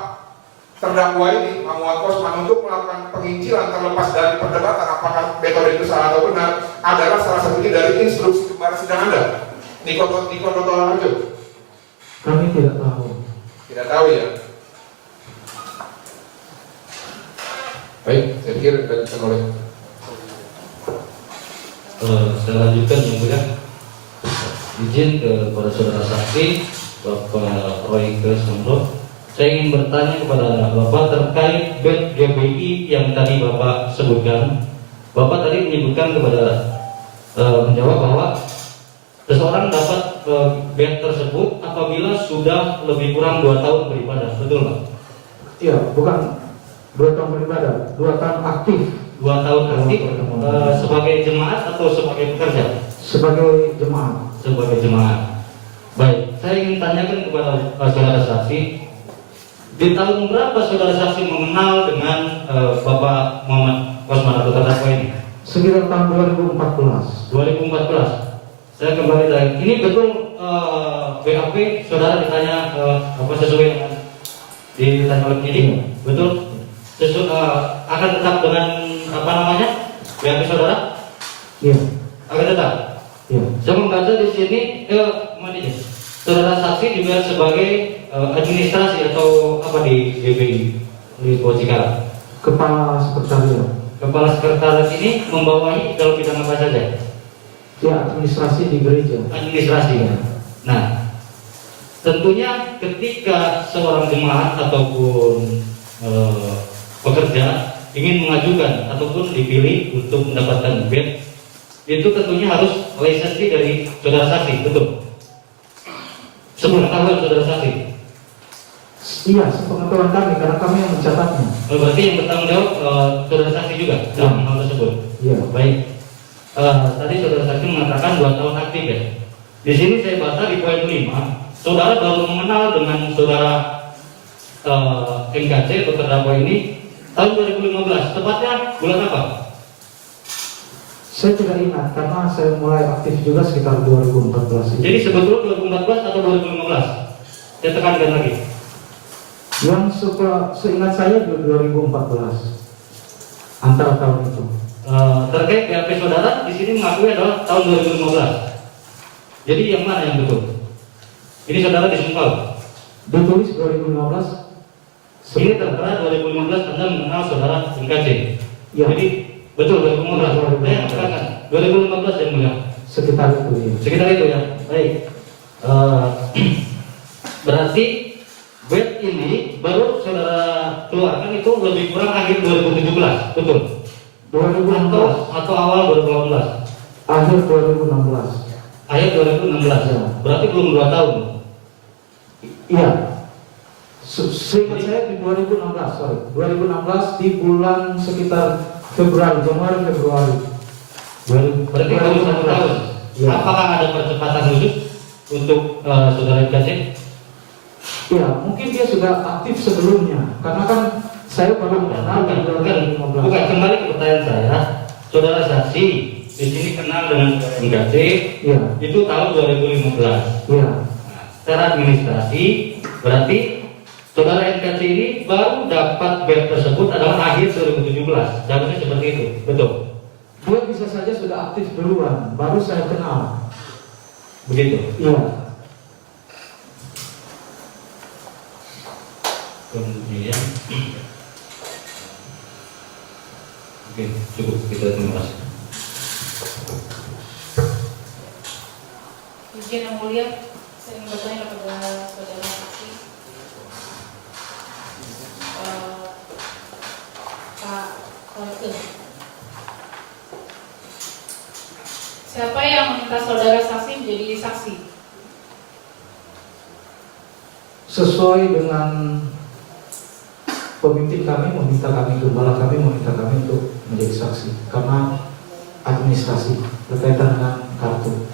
terdakwa ini Muhammad Kosman untuk melakukan pengincilan terlepas dari perdebatan apakah metode itu salah atau benar adalah salah satunya dari instruksi kembar sidang Anda. Niko Toto Harjo. Kami tidak tahu. Tidak tahu ya. Baik, saya pikir dilanjutkan oleh. Saya lanjutkan yang mulia. Izin kepada saudara saksi Bapak Roy Kesondro. Saya ingin bertanya kepada Bapak terkait bed GBI yang tadi Bapak sebutkan. Bapak tadi menyebutkan kepada menjawab bahwa seseorang dapat bed tersebut apabila sudah lebih kurang 2 tahun beribadah, betul Pak? Iya, bukan 2 tahun beribadah, 2 tahun aktif. 2 tahun aktif sebagai jemaat atau sebagai pekerja? Sebagai jemaat. Sebagai jemaat. Baik, saya ingin tanyakan kepada saudara saksi. Di tahun berapa saudara saksi mengenal dengan Bapak Muhammad Kosman atau terdakwa ini? Sekitar tahun 2014. 2014. Saya kembali lagi. Ini betul BAP saudara ditanya apa sesuai dengan ditanya oleh penyidik? Betul? Akan tetap dengan apa namanya? BAP saudara? Iya. Akan tetap. Iya. Saya membaca di sini saudara saksi juga sebagai administrasi atau apa di GBI di Cikarang? Kepala sekretariat. Kepala sekretariat ini membawahi dalam bidang apa saja? Ya, administrasi di gereja. Administrasi ya. Nah, tentunya ketika seorang jemaat ataupun pekerja ingin mengajukan ataupun dipilih untuk mendapatkan bed, itu tentunya harus lisensi dari saudara saksi, betul? Sepengetahuan saudara saksi. Iya, sepengetahuan kami karena kami yang mencatatnya. Berarti yang bertanggung jawab saudara saksi juga dalam hal tersebut. Iya. Baik. Tadi saudara saksi mengatakan 2 tahun aktif ya. Di sini saya baca di poin 5, saudara baru mengenal dengan saudara MKC atau terdakwa ini tahun 2015. Tepatnya bulan apa? Saya tidak ingat karena saya mulai aktif juga sekitar 2014. Jadi sebetulnya 2014 atau 2015? Saya tekankan lagi. Yang seingat saya 2014 antara tahun itu. Terkait BAP saudara di sini mengakui adalah tahun 2015. Jadi yang mana yang betul? Ini saudara disumpah. Ditulis 2015. Ini tertera 2015 Anda mengenal saudara MKC. Ya. Jadi betul 2015. Saya katakan 2015 yang mulia. Sekitar itu ya. Sekitar itu ya. Baik. Berarti bed ini baru saudara keluarkan itu lebih kurang akhir 2017, betul? 2016 atau awal 2018? Akhir 2016. Akhir 2016 ya. Berarti belum 2 tahun. Iya. Seingat saya di 2016 di bulan sekitar Januari Februari. Berarti baru 1 tahun. Ya. Apakah ada percepatan khusus untuk saudara MKC? Iya, mungkin dia sudah aktif sebelumnya. Karena kan saya baru mengenal di 2015. Bukan, kembali ke pertanyaan saya. Saudara saksi di sini kenal dengan MKC. Iya. Itu tahun 2015. Iya. Nah, secara administrasi berarti saudara MKC ini baru dapat bed tersebut adalah akhir 2017. Seharusnya seperti itu, betul? Dia bisa saja sudah aktif duluan, baru saya kenal. Begitu. Iya. Kemudian, oke, cukup, kita terima kasih. Izin yang mulia, saya ingin bertanya kepada saudara saksi, Pak Kolke. Siapa yang meminta saudara saksi menjadi saksi? Sesuai dengan pemimpin kami meminta kami, gembala kami meminta kami untuk menjadi saksi karena administrasi berkaitan dengan kartu.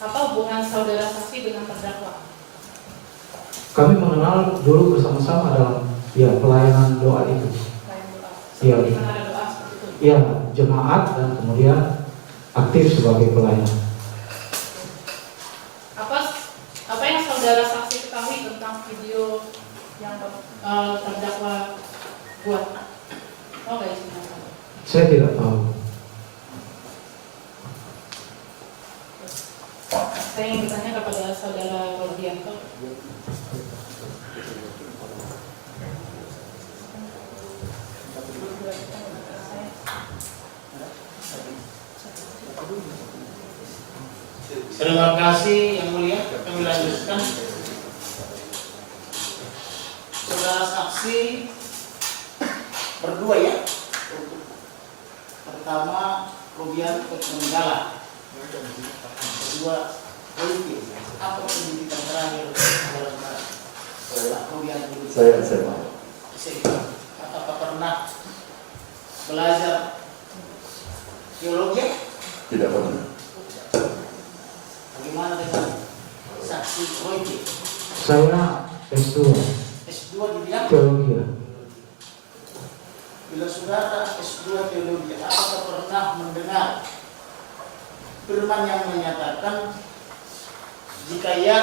Apa hubungan saudara saksi dengan terdakwa? Kami mengenal dulu bersama-sama dalam pelayanan doa itu. Pelayan doa. Iya. Seperti kan ada doa seperti itu. Iya, jemaat dan kemudian aktif sebagai pelayan. Apa yang saudara saksi ketahui tentang video yang terdakwa Saya tidak tahu. Saya ingin bertanya kepada saudara Robianto. Terima kasih Yang Mulia. Kami lanjutkan. Saudara saksi berdua ya. Pertama Robianto Menggala. Kedua politik. Apa pendidikan terakhir dalam Robianto? Saya SMA. Apakah pernah belajar teologi? Tidak pernah. Bagaimana dengan saksi Royke? Saya S2 S2 di bidang teologi. Bila saudara S2 teologi, apakah pernah mendengar firman yang menyatakan jika ya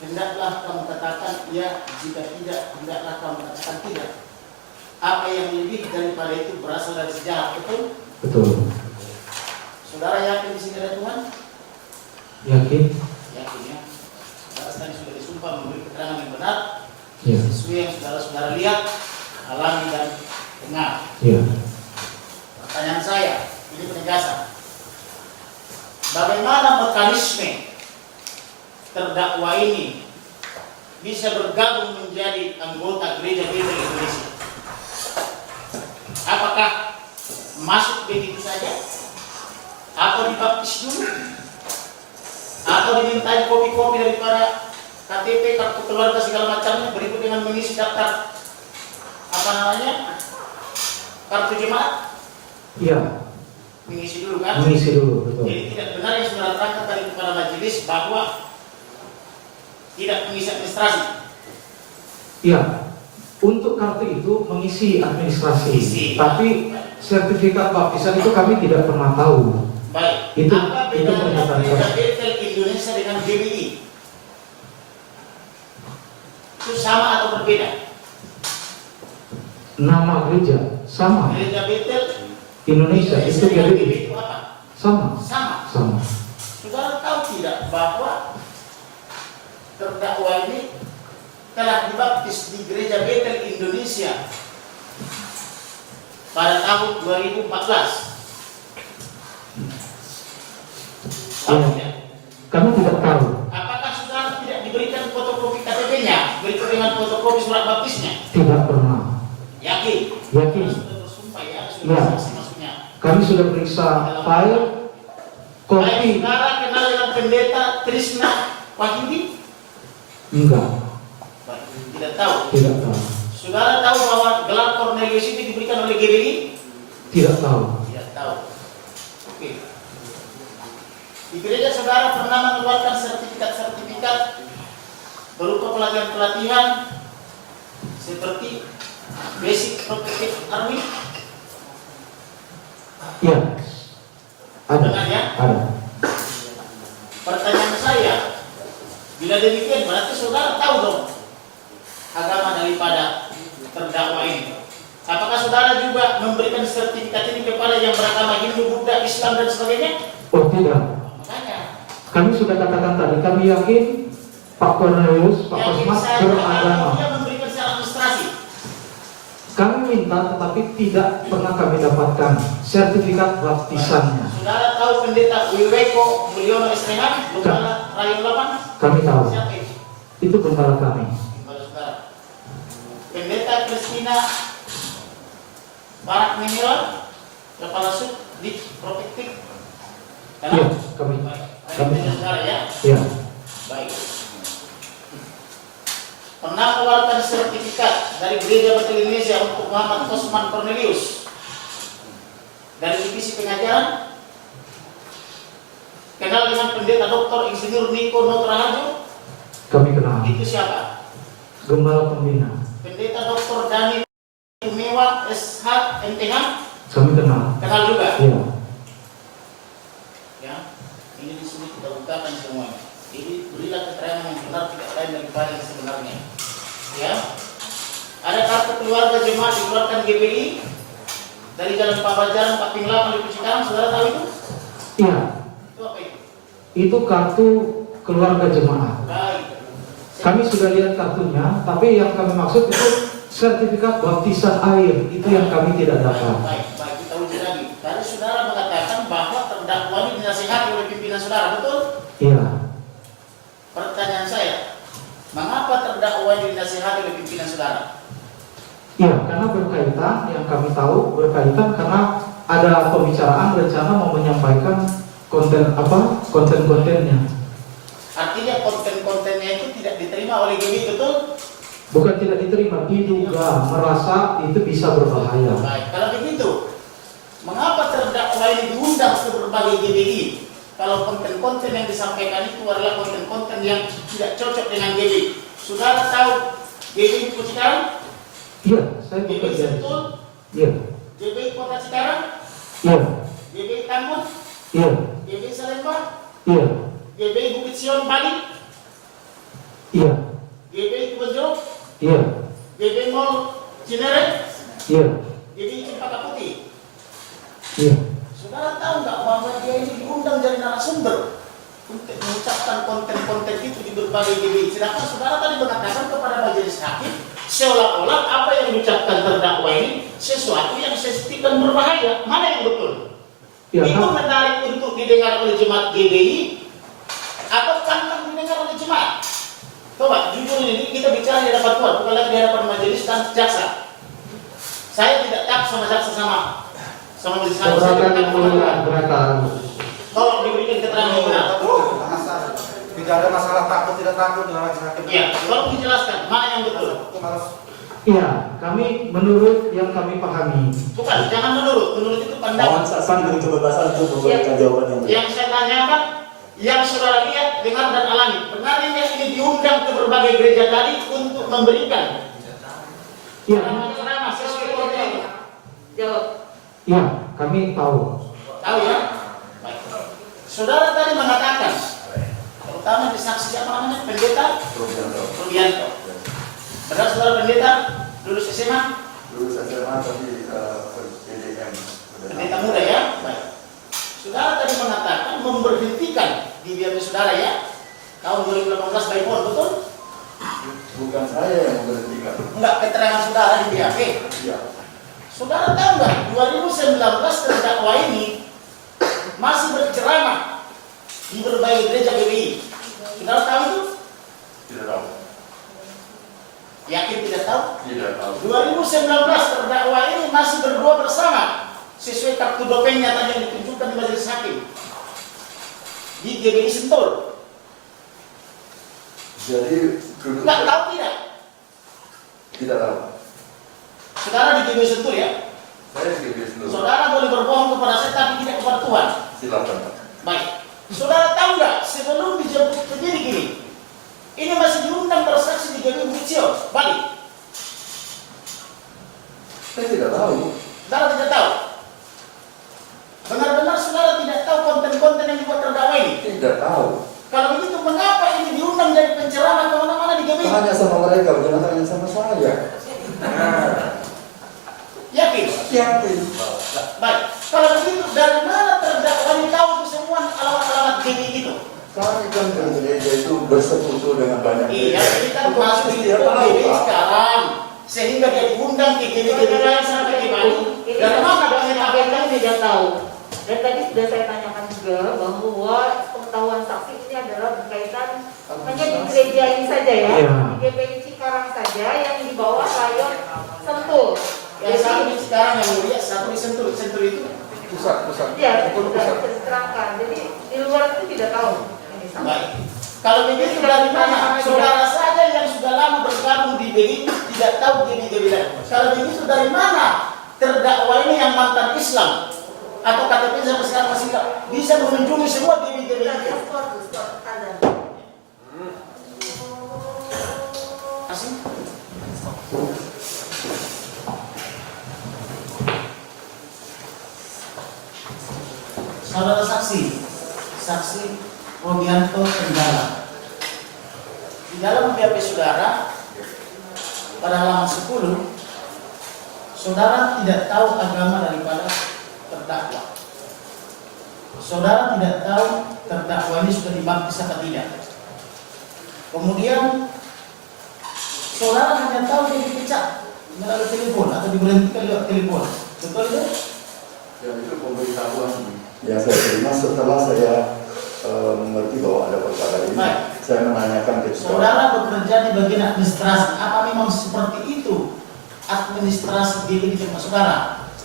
hendaklah kamu katakan ya, jika tidak hendaklah kamu katakan tidak. Apa yang lebih daripada itu berasal dari sejarah, betul? Betul. Saudara yakin di sini ada Tuhan? Yakin? Yakin ya. Saudara tadi sudah disumpah memberi keterangan yang benar, Ya. sesuai yang saudara-saudara lihat, alami dan dengar. Ya. Pertanyaan saya, ini penegasan. Bagaimana mekanisme terdakwa ini bisa bergabung menjadi anggota Gereja Betel Indonesia? Apakah masuk begitu saja? Atau dibaptis dulu? Atau dimintai kopi-kopi dari para KTP, kartu keluarga segala macamnya, berikut dengan mengisi daftar kartu jemaat? Iya. Mengisi dulu kan? Mengisi dulu, betul. Jadi tidak benar yang saudara terangkan tadi kepada majelis bahwa tidak mengisi administrasi. Iya. Untuk kartu itu mengisi administrasi, Isi. tapi sertifikat baptisan itu kami tidak pernah tahu. Baik. Itu Apa itu bedanya pernyataan Gereja saya. Betel Indonesia dengan GBI? Itu sama atau berbeda? Nama gereja sama. Gereja Betel Indonesia itu dengan GBI GBI itu apa? sama. Sama. Sama. Saudara tahu tidak bahwa terdakwa ini telah dibaptis di Gereja Betel Indonesia pada tahun 2014. Tahu Ya. tidak? Kami tidak tahu. Apakah saudara tidak diberikan fotokopi KTP-nya berikut dengan fotokopi surat baptisnya? Tidak pernah. Yakin? Yakin. Sudah bersumpah ya, Ya. sudah saksi maksudnya. Kami sudah periksa file, Baik, kopi. saudara kenal dengan pendeta Trisna Wahyudi? Enggak. Baik, tidak tahu. Tidak tahu. Saudara tahu bahwa gelar Cornelius itu diberikan oleh GBI? Tidak tahu. Tidak tahu. Oke. Di gereja saudara pernah mengeluarkan sertifikat-sertifikat berupa pelatihan-pelatihan seperti Basic Protective Army? Iya. Ada. Benar ya? Ada. Pertanyaan saya, bila demikian berarti saudara tahu dong agama daripada terdakwa ini. Apakah saudara juga memberikan sertifikat ini kepada yang beragama Hindu, Buddha, Islam dan sebagainya? Oh tidak. Makanya Kami sudah katakan tadi, kami yakin Pak Cornelius, Pak yakin Kosmas saya beragama. dia memberikan secara administrasi. Kami minta tetapi tidak pernah kami dapatkan sertifikat baptisannya. Saudara tahu pendeta Wiweko Mulyono SPH, Gembala Rayon 8? Kami tahu. Siapa itu? Itu gembala kami. Gembala saudara. Pendeta Kristina Barak Miniral, Kepala Sub di Protektif. Iya, kami. Kami saudara ya. Iya. Baik. Pernah mengeluarkan sertifikat dari Gereja Betel Indonesia untuk Muhammad Osman Cornelius dari divisi pengajaran. Kenal dengan pendeta Dr. Insinyur Niko Nugraharjo? Kami kenal. Itu siapa? Gembala pembina. Pendeta Dr. Dani Tumewa SH MTH? Kami kenal. Kenal juga? Iya. Ya, ini di sini kita bukakan semuanya. Jadi berilah keterangan yang benar, tidak lain daripada yang sebenarnya. Ya, ada kartu keluarga jemaat dikeluarkan GBI dari Jalan Pabajaran, Pak Pingla, menuju Cikarang, saudara tahu itu? Iya. Itu apa itu? Itu kartu keluarga jemaah. Baik. Kami sudah lihat kartunya, tapi yang kami maksud itu sertifikat baptisan air, itu yang kami tidak dapat. Baik, kita uji lagi. Tadi saudara mengatakan bahwa terdakwa ini dinasihati oleh pimpinan saudara, betul? Iya. Pertanyaan saya, mengapa terdakwa ini dinasihati oleh pimpinan saudara? Iya, karena berkaitan, yang kami tahu berkaitan karena ada pembicaraan rencana mau menyampaikan konten-kontennya. Artinya konten-kontennya itu tidak diterima oleh GBI, betul? Bukan tidak diterima, diduga merasa itu bisa berbahaya. Baik, kalau begitu, mengapa terdakwa ini diundang ke berbagai GBI? Kalau konten-konten yang disampaikan itu adalah konten-konten yang tidak cocok dengan GBI. Saudara tahu GBI Kota Cikarang? Iya, saya GBI bekerja. Sentul? Iya. GBI Kota Cikarang? Iya. GBI Tambun? Iya. GBI Salemba? Iya. GBI Bukit Sion Bali? Iya. GBI Kebonjeruk? Iya. GBI Mall Cinere? Iya. GBI Cempaka Putih? Iya. Saudara tahu nggak bahwa dia ini diundang dari narasumber untuk mengucapkan konten-konten itu di berbagai GBI. Sedangkan saudara tadi mengatakan kepada majelis hakim seolah-olah apa yang diucapkan terdakwa ini sesuatu yang sensitif dan berbahaya. Mana yang betul? Ya, itu menarik untuk didengar oleh jemaat GBI atau pantang didengar oleh jemaat? Coba jujur ini kita bicara di hadapan Tuhan, bukan lagi di hadapan majelis dan jaksa. Saya tidak takut sama jaksa sama majelis hakim. Keberatan yang mulia, keberatan. Tolong diberikan keterangan yang benar. Tidak ada masalah takut tidak takut dengan majelis hakim. Iya, tolong dijelaskan mana yang betul. Iya, kami menurut yang kami pahami. Bukan, jangan menurut itu pandangan. Saksi diberi kebebasan untuk memberikan jawaban yang benar. Yang saya tanyakan, yang saudara lihat, dengar dan alami. Benarnya ini diundang ke berbagai gereja tadi untuk memberikan. Iya. Ceramah sesuai konten. Jawab. Iya, kami tahu. Tahu ya? Baik. Saudara tadi mengatakan, terutama di saksi siapa namanya? Pendeta Rubianto. Benar saudara pendeta? Lulus SMA? Lulus SMA tapi PDM. Pendeta muda ya? Baik. Saudara tadi mengatakan memberhentikan di BAP saudara ya? Tahun 2018 by phone, betul? Bukan saya yang memberhentikan. Enggak, keterangan saudara di BAP. Iya. Saudara tahu nggak? 2019 terdakwa ini masih berceramah di berbagai gereja GBI. Saudara tahu itu? Tidak tahu. Yakin tidak tahu? Tidak tahu. 2019 terdakwa ini masih berdua bersama sesuai kartu dopengnya tadi yang ditunjukkan di majelis hakim di GBI Sentul. Jadi Nggak tahu tidak? tidak tahu. Saudara di GBI Sentul ya? Saya GBI dulu. Saudara boleh berbohong kepada saya tapi tidak kepada Tuhan. Silakan. Baik. Saudara tahu nggak sebelum dijemput penyidik ini masih diundang bersaksi di GBI Bukit Sion Bali? Saya tidak tahu. Saudara tidak tahu? Benar-benar saudara tidak tahu konten-konten yang dibuat terdakwa ini? Tidak tahu. Kalau begitu mengapa ini diundang jadi penceramah kemana-mana di GBI? Tanya sama mereka, bukan tanya sama saya. Yakin? Yakin. Baik. Kalau begitu dari mana terdakwa ini tahu itu semua alamat-alamat GBI itu? Kami kan ke gereja itu bersekutu dengan banyak Iya, gereja. kita masuk di GBI sekarang sehingga dia diundang ke GBI lain sampai di Bali. Dari mana banyak Kami tidak tahu. Dan tadi sudah saya tanyakan juga bahwa pengetahuan saksi ini adalah berkaitan hanya di gereja ini saja ya, Iya. di GPI Cikarang saja yang di bawah rayon Sentul. yang satu di sekarang yang mulia, satu di Sentul. Sentul itu Pusat. Ya, sudah diterangkan. Jadi di luar itu tidak tahu. Ini sama. baik. Kalau begitu dari mana? Saudara saja yang sudah lama bergabung di BI tidak tahu GBI lain. Kalau begitu dari mana terdakwa ini yang mantan Islam atau KTP sampai sekarang masih tidak bisa mengunjungi semua GBI lain? Asing? Saudara saksi Robianto Tenggala. Di dalam BAP saudara pada halaman 10, saudara tidak tahu agama daripada terdakwa. Saudara tidak tahu terdakwa ini sudah dibaptis atau tidak. Kemudian saudara hanya tahu dia dipecat melalui telepon atau diberhentikan lewat telepon. Betul itu? Ya, itu pemberitahuan yang saya terima setelah saya mengerti bahwa ada perkara ini. Baik. Saya menanyakan ke Saudara bekerja di bagian administrasi. Apa memang seperti itu administrasi diri di tempat saudara?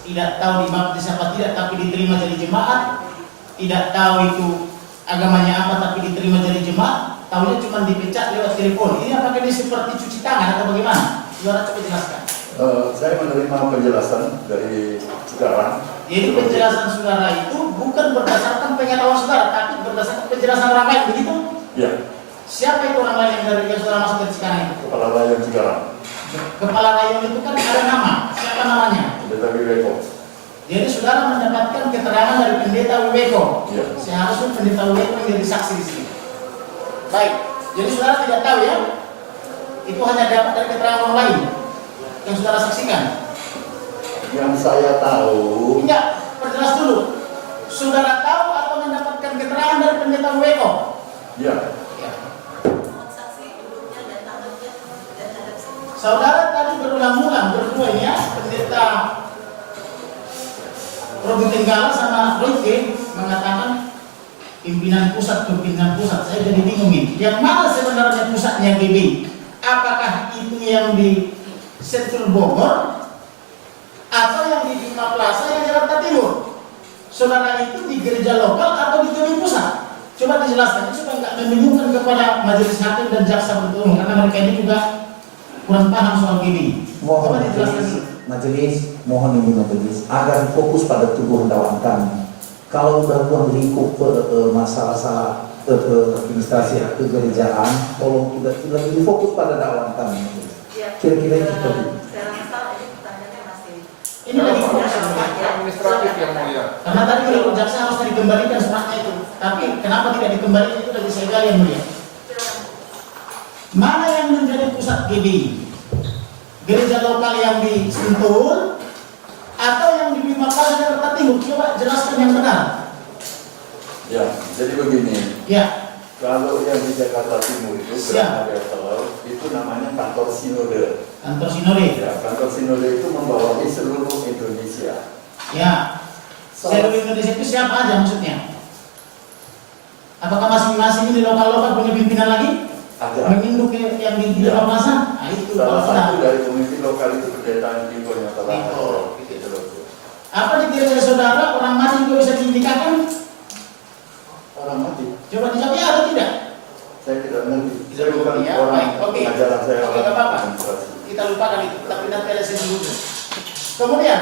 Tidak tahu dibaptis apa tidak, tapi diterima jadi jemaat. Tidak tahu itu agamanya apa, tapi diterima jadi jemaat. Tahunya cuma dipecat lewat telepon. Ini apakah ini seperti cuci tangan atau bagaimana? Saudara coba jelaskan. saya menerima penjelasan dari sekarang. Jadi penjelasan saudara itu bukan berdasarkan pengetahuan saudara, tapi berdasarkan penjelasan orang lain, begitu? Ya, Siapa itu orang lain yang dari yang saudara masuk dari sekarang itu? Kepala Rayon Cikarang, Kepala rayon itu kan ada nama. Siapa namanya? Pendeta Wiweko. Jadi saudara mendapatkan keterangan dari pendeta Wiweko. Iya. Seharusnya pendeta Wiweko yang jadi saksi di sini. Baik. Jadi saudara tidak tahu ya? Itu hanya dapat dari keterangan orang lain yang saudara saksikan. Yang saya tahu, Tidak, perjelas dulu. Saudara tahu atau mendapatkan keterangan dari pendeta Wiweko? ya, Ya. Saudara tadi berulang-ulang berdua ini ya, pendeta Robi Tenggala sama Royke mengatakan pimpinan pusat ke pimpinan pusat. Saya jadi bingung nih. Yang mana sebenarnya pusatnya GB? Apakah itu yang di Sentul Bogor atau yang di Bima Plaza yang Jakarta Timur? Saudara itu di gereja lokal atau di GB pusat? Coba dijelaskan supaya nggak membingungkan kepada majelis hakim dan jaksa penuntut umum, karena mereka ini juga kurang paham soal GB. Coba Mohon dijelaskan dulu. mohon ini majelis agar fokus pada tubuh dakwaan kami. Kalau sudah ruang lingkup masalah administrasi kegerejaan, tolong kita lebih fokus pada dakwaan kami. Kira-kira itu tadi. Ini lagi fokus Administratif yang mulia. karena tadi menurut jaksa harus dikembalikan suratnya itu. Tapi kenapa tidak dikembalikan itu lagi saya gali yang mulia. Mana yang menjadi pusat GB? Gereja lokal yang di Sentul atau yang di Bima Plaza Jakarta Timur? Coba jelaskan yang benar. ya. Jadi begini, Ya, kalau yang di Jakarta Timur itu Siap. itu namanya kantor sinode. kantor sinode. Ya, kantor sinode itu membawahi seluruh Indonesia. Ya, seluruh Indonesia itu siapa aja maksudnya? Apakah masing-masing di lokal-lokal punya pimpinan lagi? Ada. Menginduk yang di Ya. Bima Plaza? Nah itu Salah kalau satu sudah. dari pemimpin lokal itu pendeta Tiko yang telah Tiko. gitu loh. Apa di gereja saudara orang mati juga bisa diindikakan? Orang mati. Coba dijawab ya atau tidak? Saya tidak mengerti. Tidak Saya bukan mengerti, ya. orang Baik, oke. ajaran saya. Oke, nggak apa-apa. administrasi. Kita lupakan itu, tapi nanti ada sesi dulu. Kemudian,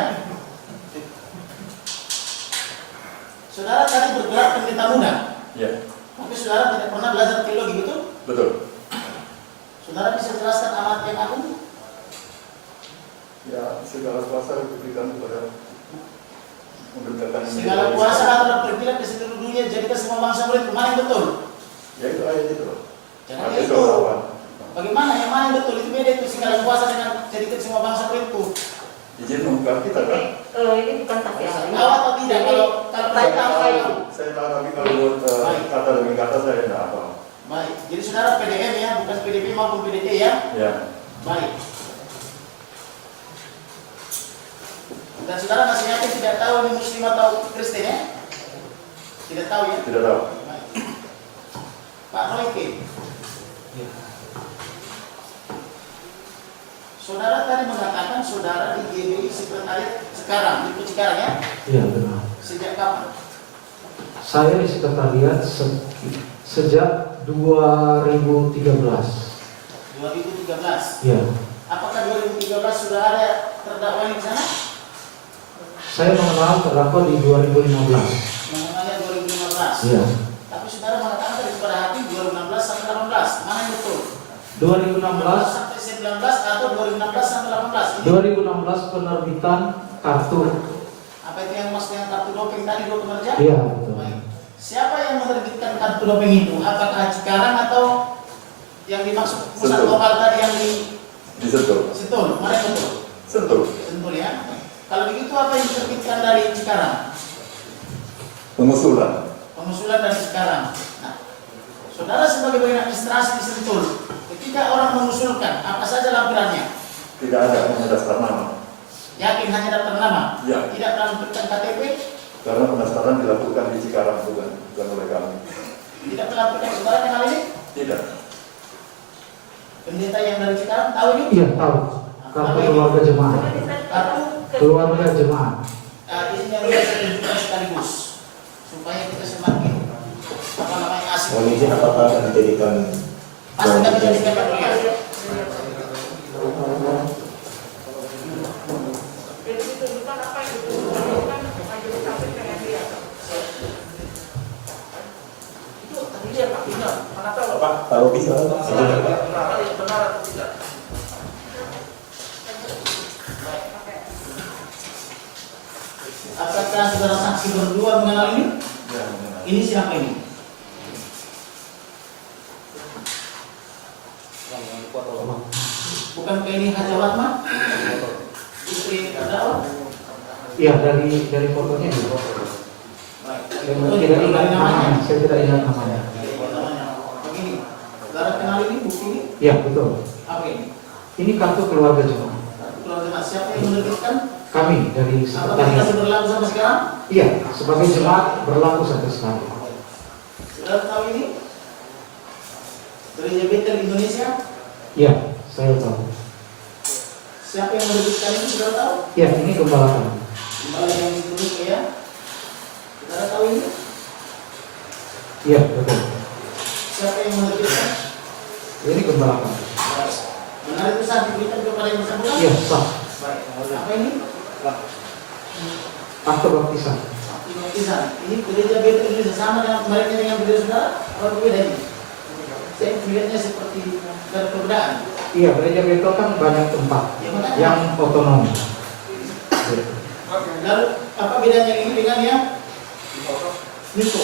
saudara tadi bergerak pendeta muda, Ya, tapi saudara tidak pernah belajar teologi, betul? betul. Saudara bisa jelaskan amat yang agung? Ya, segala kuasa diberikan kepada memberitakan Segala kuasa adalah berkilat di seluruh dunia, jadikan semua bangsa murid. Mana yang betul? Ya itu ayat itu loh. Jangan Ayat itu. 28. Bagaimana? Yang mana yang betul? Itu beda itu segala kuasa dengan jadikan semua bangsa muridku. Izin membuka kita kan? Ini bukan saksi ahli. Tahu atau tidak? Kalau Saya tahu. Saya tahu tapi kalau buat kata demi kata saya tidak apa. baik. Jadi saudara PDM ya, bukan PDP maupun PDD ya. Ya, Baik. Dan saudara masih yakin tidak tahu ini Muslim atau Kristen ya? Tidak tahu ya? tidak tahu. Baik. Pak Royke. Saudara tadi mengatakan saudara di GBI sekretariat sekarang, di Cikarang ya? Iya benar. Sejak kapan? Saya di sekretariat sejak 2013. 2013. Ya. Apakah 2013 sudah ada terdakwa di sana? Saya mengenal terdakwa di 2015. Mengenalnya 2015. Iya. Tapi saudara mengatakan dari kepada hakim 2016 sampai 18. Mana yang betul? 2016 sampai 19 atau 2016 sampai 18? Ini 2016 penerbitan kartu. apa itu yang maksudnya kartu doping tadi dua penerja? Iya betul. Baik. Siapa yang menerbitkan kartu doping itu? Apakah Cikarang atau yang dimaksud pusat Sentul. lokal tadi yang di Di Sentul. Sentul? Mana yang betul? Sentul. Sentul ya. Kalau begitu apa yang diterbitkan dari Cikarang? Pengusulan. Pengusulan dari Cikarang. Nah, saudara sebagai bagian administrasi di Sentul, ketika orang mengusulkan, apa saja lampirannya? Tidak ada pendaftar nama. Yakin hanya daftar nama? Ya. Tidak melampirkan KTP? Karena pendaftaran dilakukan di Cikarang bukan oleh kami. Tidak melampirkan saudara kenal ini? Tidak. Pendeta yang dari Cikarang tahu ini? Iya tahu. Kartu keluarga jemaah. Kartu Keluarga jemaah. ini yang biasa tunjukkan sekaligus supaya kita semakin apa namanya asik. Mohon izin apakah akan dijadikan Pasti kami jadikan Pak Mulia. Jadi ditunjukkan apa yang ditunjukkan majelis hakim pengen lihat. Itu tadi dia Pak Bina, mana tahu Pak? Pak Robi Benar atau tidak? Apakah saudara saksi berdua mengenal ini? Ya, mengenal. Ini siapa ini? Bukankah ini Haja Watma? Istri terdakwa? Iya dari fotonya itu. Baik. Saya tidak ingat namanya. Saya tidak ingat namanya. Begini, saudara kenal ini bukti ini? Iya betul. Apa ini? Ini kartu keluarga jemaah. Kartu keluarga. Siapa yang menerbitkan? Kami dari Apakah sekretariat. masih berlaku sampai sekarang? Iya, sebagai jemaat berlaku sampai sekarang. Saudara tahu ini? Gereja Bethel Indonesia? Iya, saya tahu. Siapa yang menerbitkan ini? Saudara tahu? Iya, ini gembala kami. Gembala yang ditulis ya? Saudara tahu ini? Iya, betul. Siapa yang menerbitkan? Ini gembala kami. Benar itu sah diberikan kepada yang bersangkutan? Iya, sah. Baik. Apa ini? Akte baptisan. Baptisan. Ini gereja Bethel Indonesia sama dengan kemarin dengan gereja saudara? Apa berbeda ini? Saya melihatnya seperti ada perbedaan. Iya, gereja Bethel kan banyak tempat Ya, makanya. yang otonom. Lalu apa bedanya ini dengan yang Niko?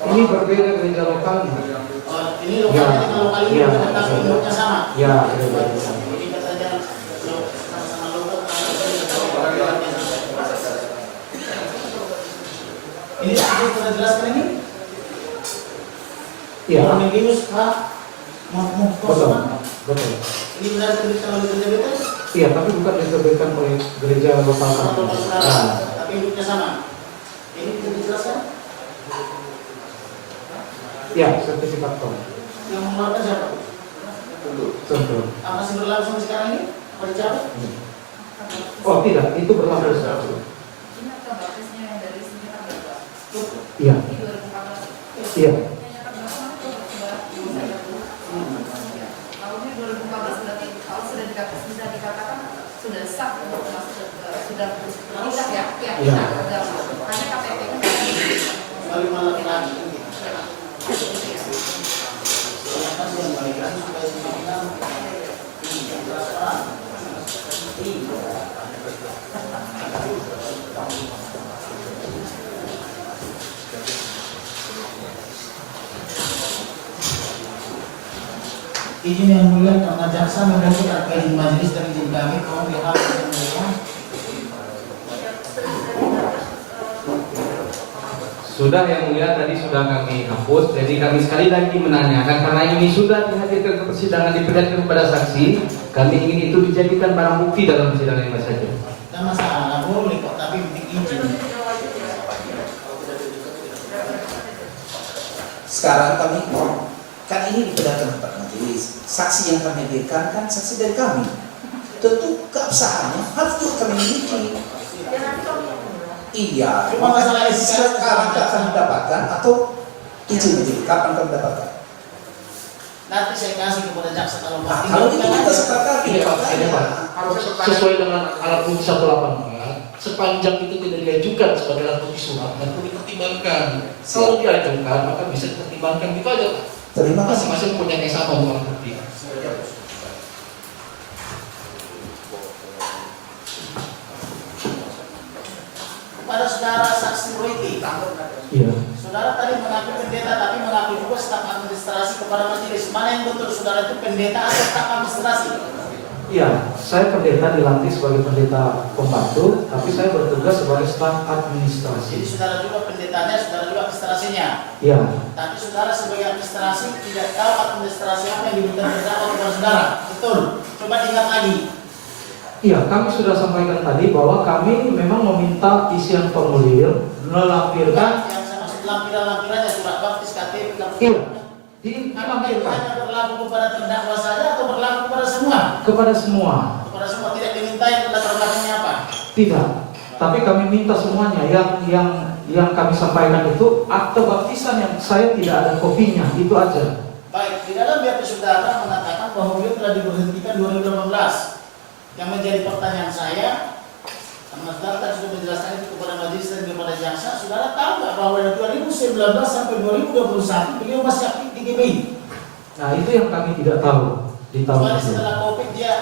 Ini berbeda gereja lokal. Oh, ini lokalnya kalau kali ini Iya. tapi bentuknya sama. Ya, gereja lokal. Jadi katanya sama-sama lokal. Ini sudah jelaskan ini? Iya. Cornelius H. Betul. Betul. Ini benar diterbitkan oleh gereja Bethel? Iya, tapi bukan diterbitkan oleh gereja lokal Sama kami. lokal saudara, Nah, tapi bentuknya sama. Ini bisa dijelaskan? ya, sertifikat kom. Yang mengeluarkan siapa? Tentu. Apa masih berlaku sampai sekarang ini? Apa dicabut? Oh tidak, itu berlaku sekarang. Ini akte baptisnya yang dari sini kan berapa? Iya. Ini 2014. Iya. Tahunnya 2014 berarti kalau sudah bisa dikatakan sudah sah untuk masuk sudah nikah ya? Ya, Iya. hanya KTP kan. Kembali malam lagi. Siapa sih yang balik lagi supaya semakin transparan? Izin yang mulia karena jaksa membuat izin majelis dan izin kami tolong dihapus yang mulia. Sudah yang mulia tadi sudah kami hapus. Jadi kami sekali lagi menanyakan karena ini sudah dihadirkan ke persidangan diperlihatkan kepada saksi. Kami ingin itu dijadikan barang bukti dalam persidangan yang saja. Tidak masalah, boleh kok, tapi izin. Sekarang kami kan ini diperlihatkan kepada majelis. Saksi yang kami hadirkan kan saksi dari kami. Tentu keabsahannya harus juga kami miliki. Iya, Cuma masalah sekarang akan mendapatkan atau izin majelis kapan kami dapatkan? Nanti saya kasih kepada jaksa kalau Nah, kalau itu kita sepakat Ini Pak, ini Pak. harus Sesuai dengan alat bukti 184, sepanjang itu tidak diajukan sebagai alat bukti surat dan perlu dipertimbangkan. Kalau diajukan maka bisa dipertimbangkan gitu aja. Pak. Terima kasih. Masing-masing punya yang sama untuk alat bukti. kepada saudara saksi Royke. Iya. Saudara tadi mengaku pendeta, tapi mengaku juga staf administrasi kepada majelis. Mana yang betul, saudara itu pendeta atau staf administrasi? Iya, saya pendeta dilantik sebagai pendeta pembantu, tapi saya bertugas sebagai staf Jadi administrasi. saudara juga pendetanya, saudara juga administrasinya. Iya, Tapi saudara sebagai administrasi tidak tahu administrasi apa yang diberikan terdakwa kepada saudara. Betul. Coba diingat lagi. iya, kami sudah sampaikan tadi bahwa kami memang meminta isian formulir melampirkan. Yang saya maksud lampiran-lampirannya surat baptis, KTP, Iya, apakah itu dilampirkan hanya berlaku kepada terdakwa saja atau berlaku kepada semua? kepada semua. Kepada semua, tidak dimintai latar belakangnya apa? Tidak, tapi kami minta semuanya. Yang kami sampaikan itu akte baptisan yang saya tidak ada kopinya, itu aja. Baik, di dalam BAP saudara mengatakan bahwa beliau telah diberhentikan 2018. Yang menjadi pertanyaan saya, karena saudara tadi sudah menjelaskan itu kepada majelis dan kepada jaksa, saudara tahu nggak bahwa dari 2019 sampai 2021 beliau masih aktif di GBI? Nah, itu yang kami tidak tahu di tahun Kecuali itu. setelah COVID dia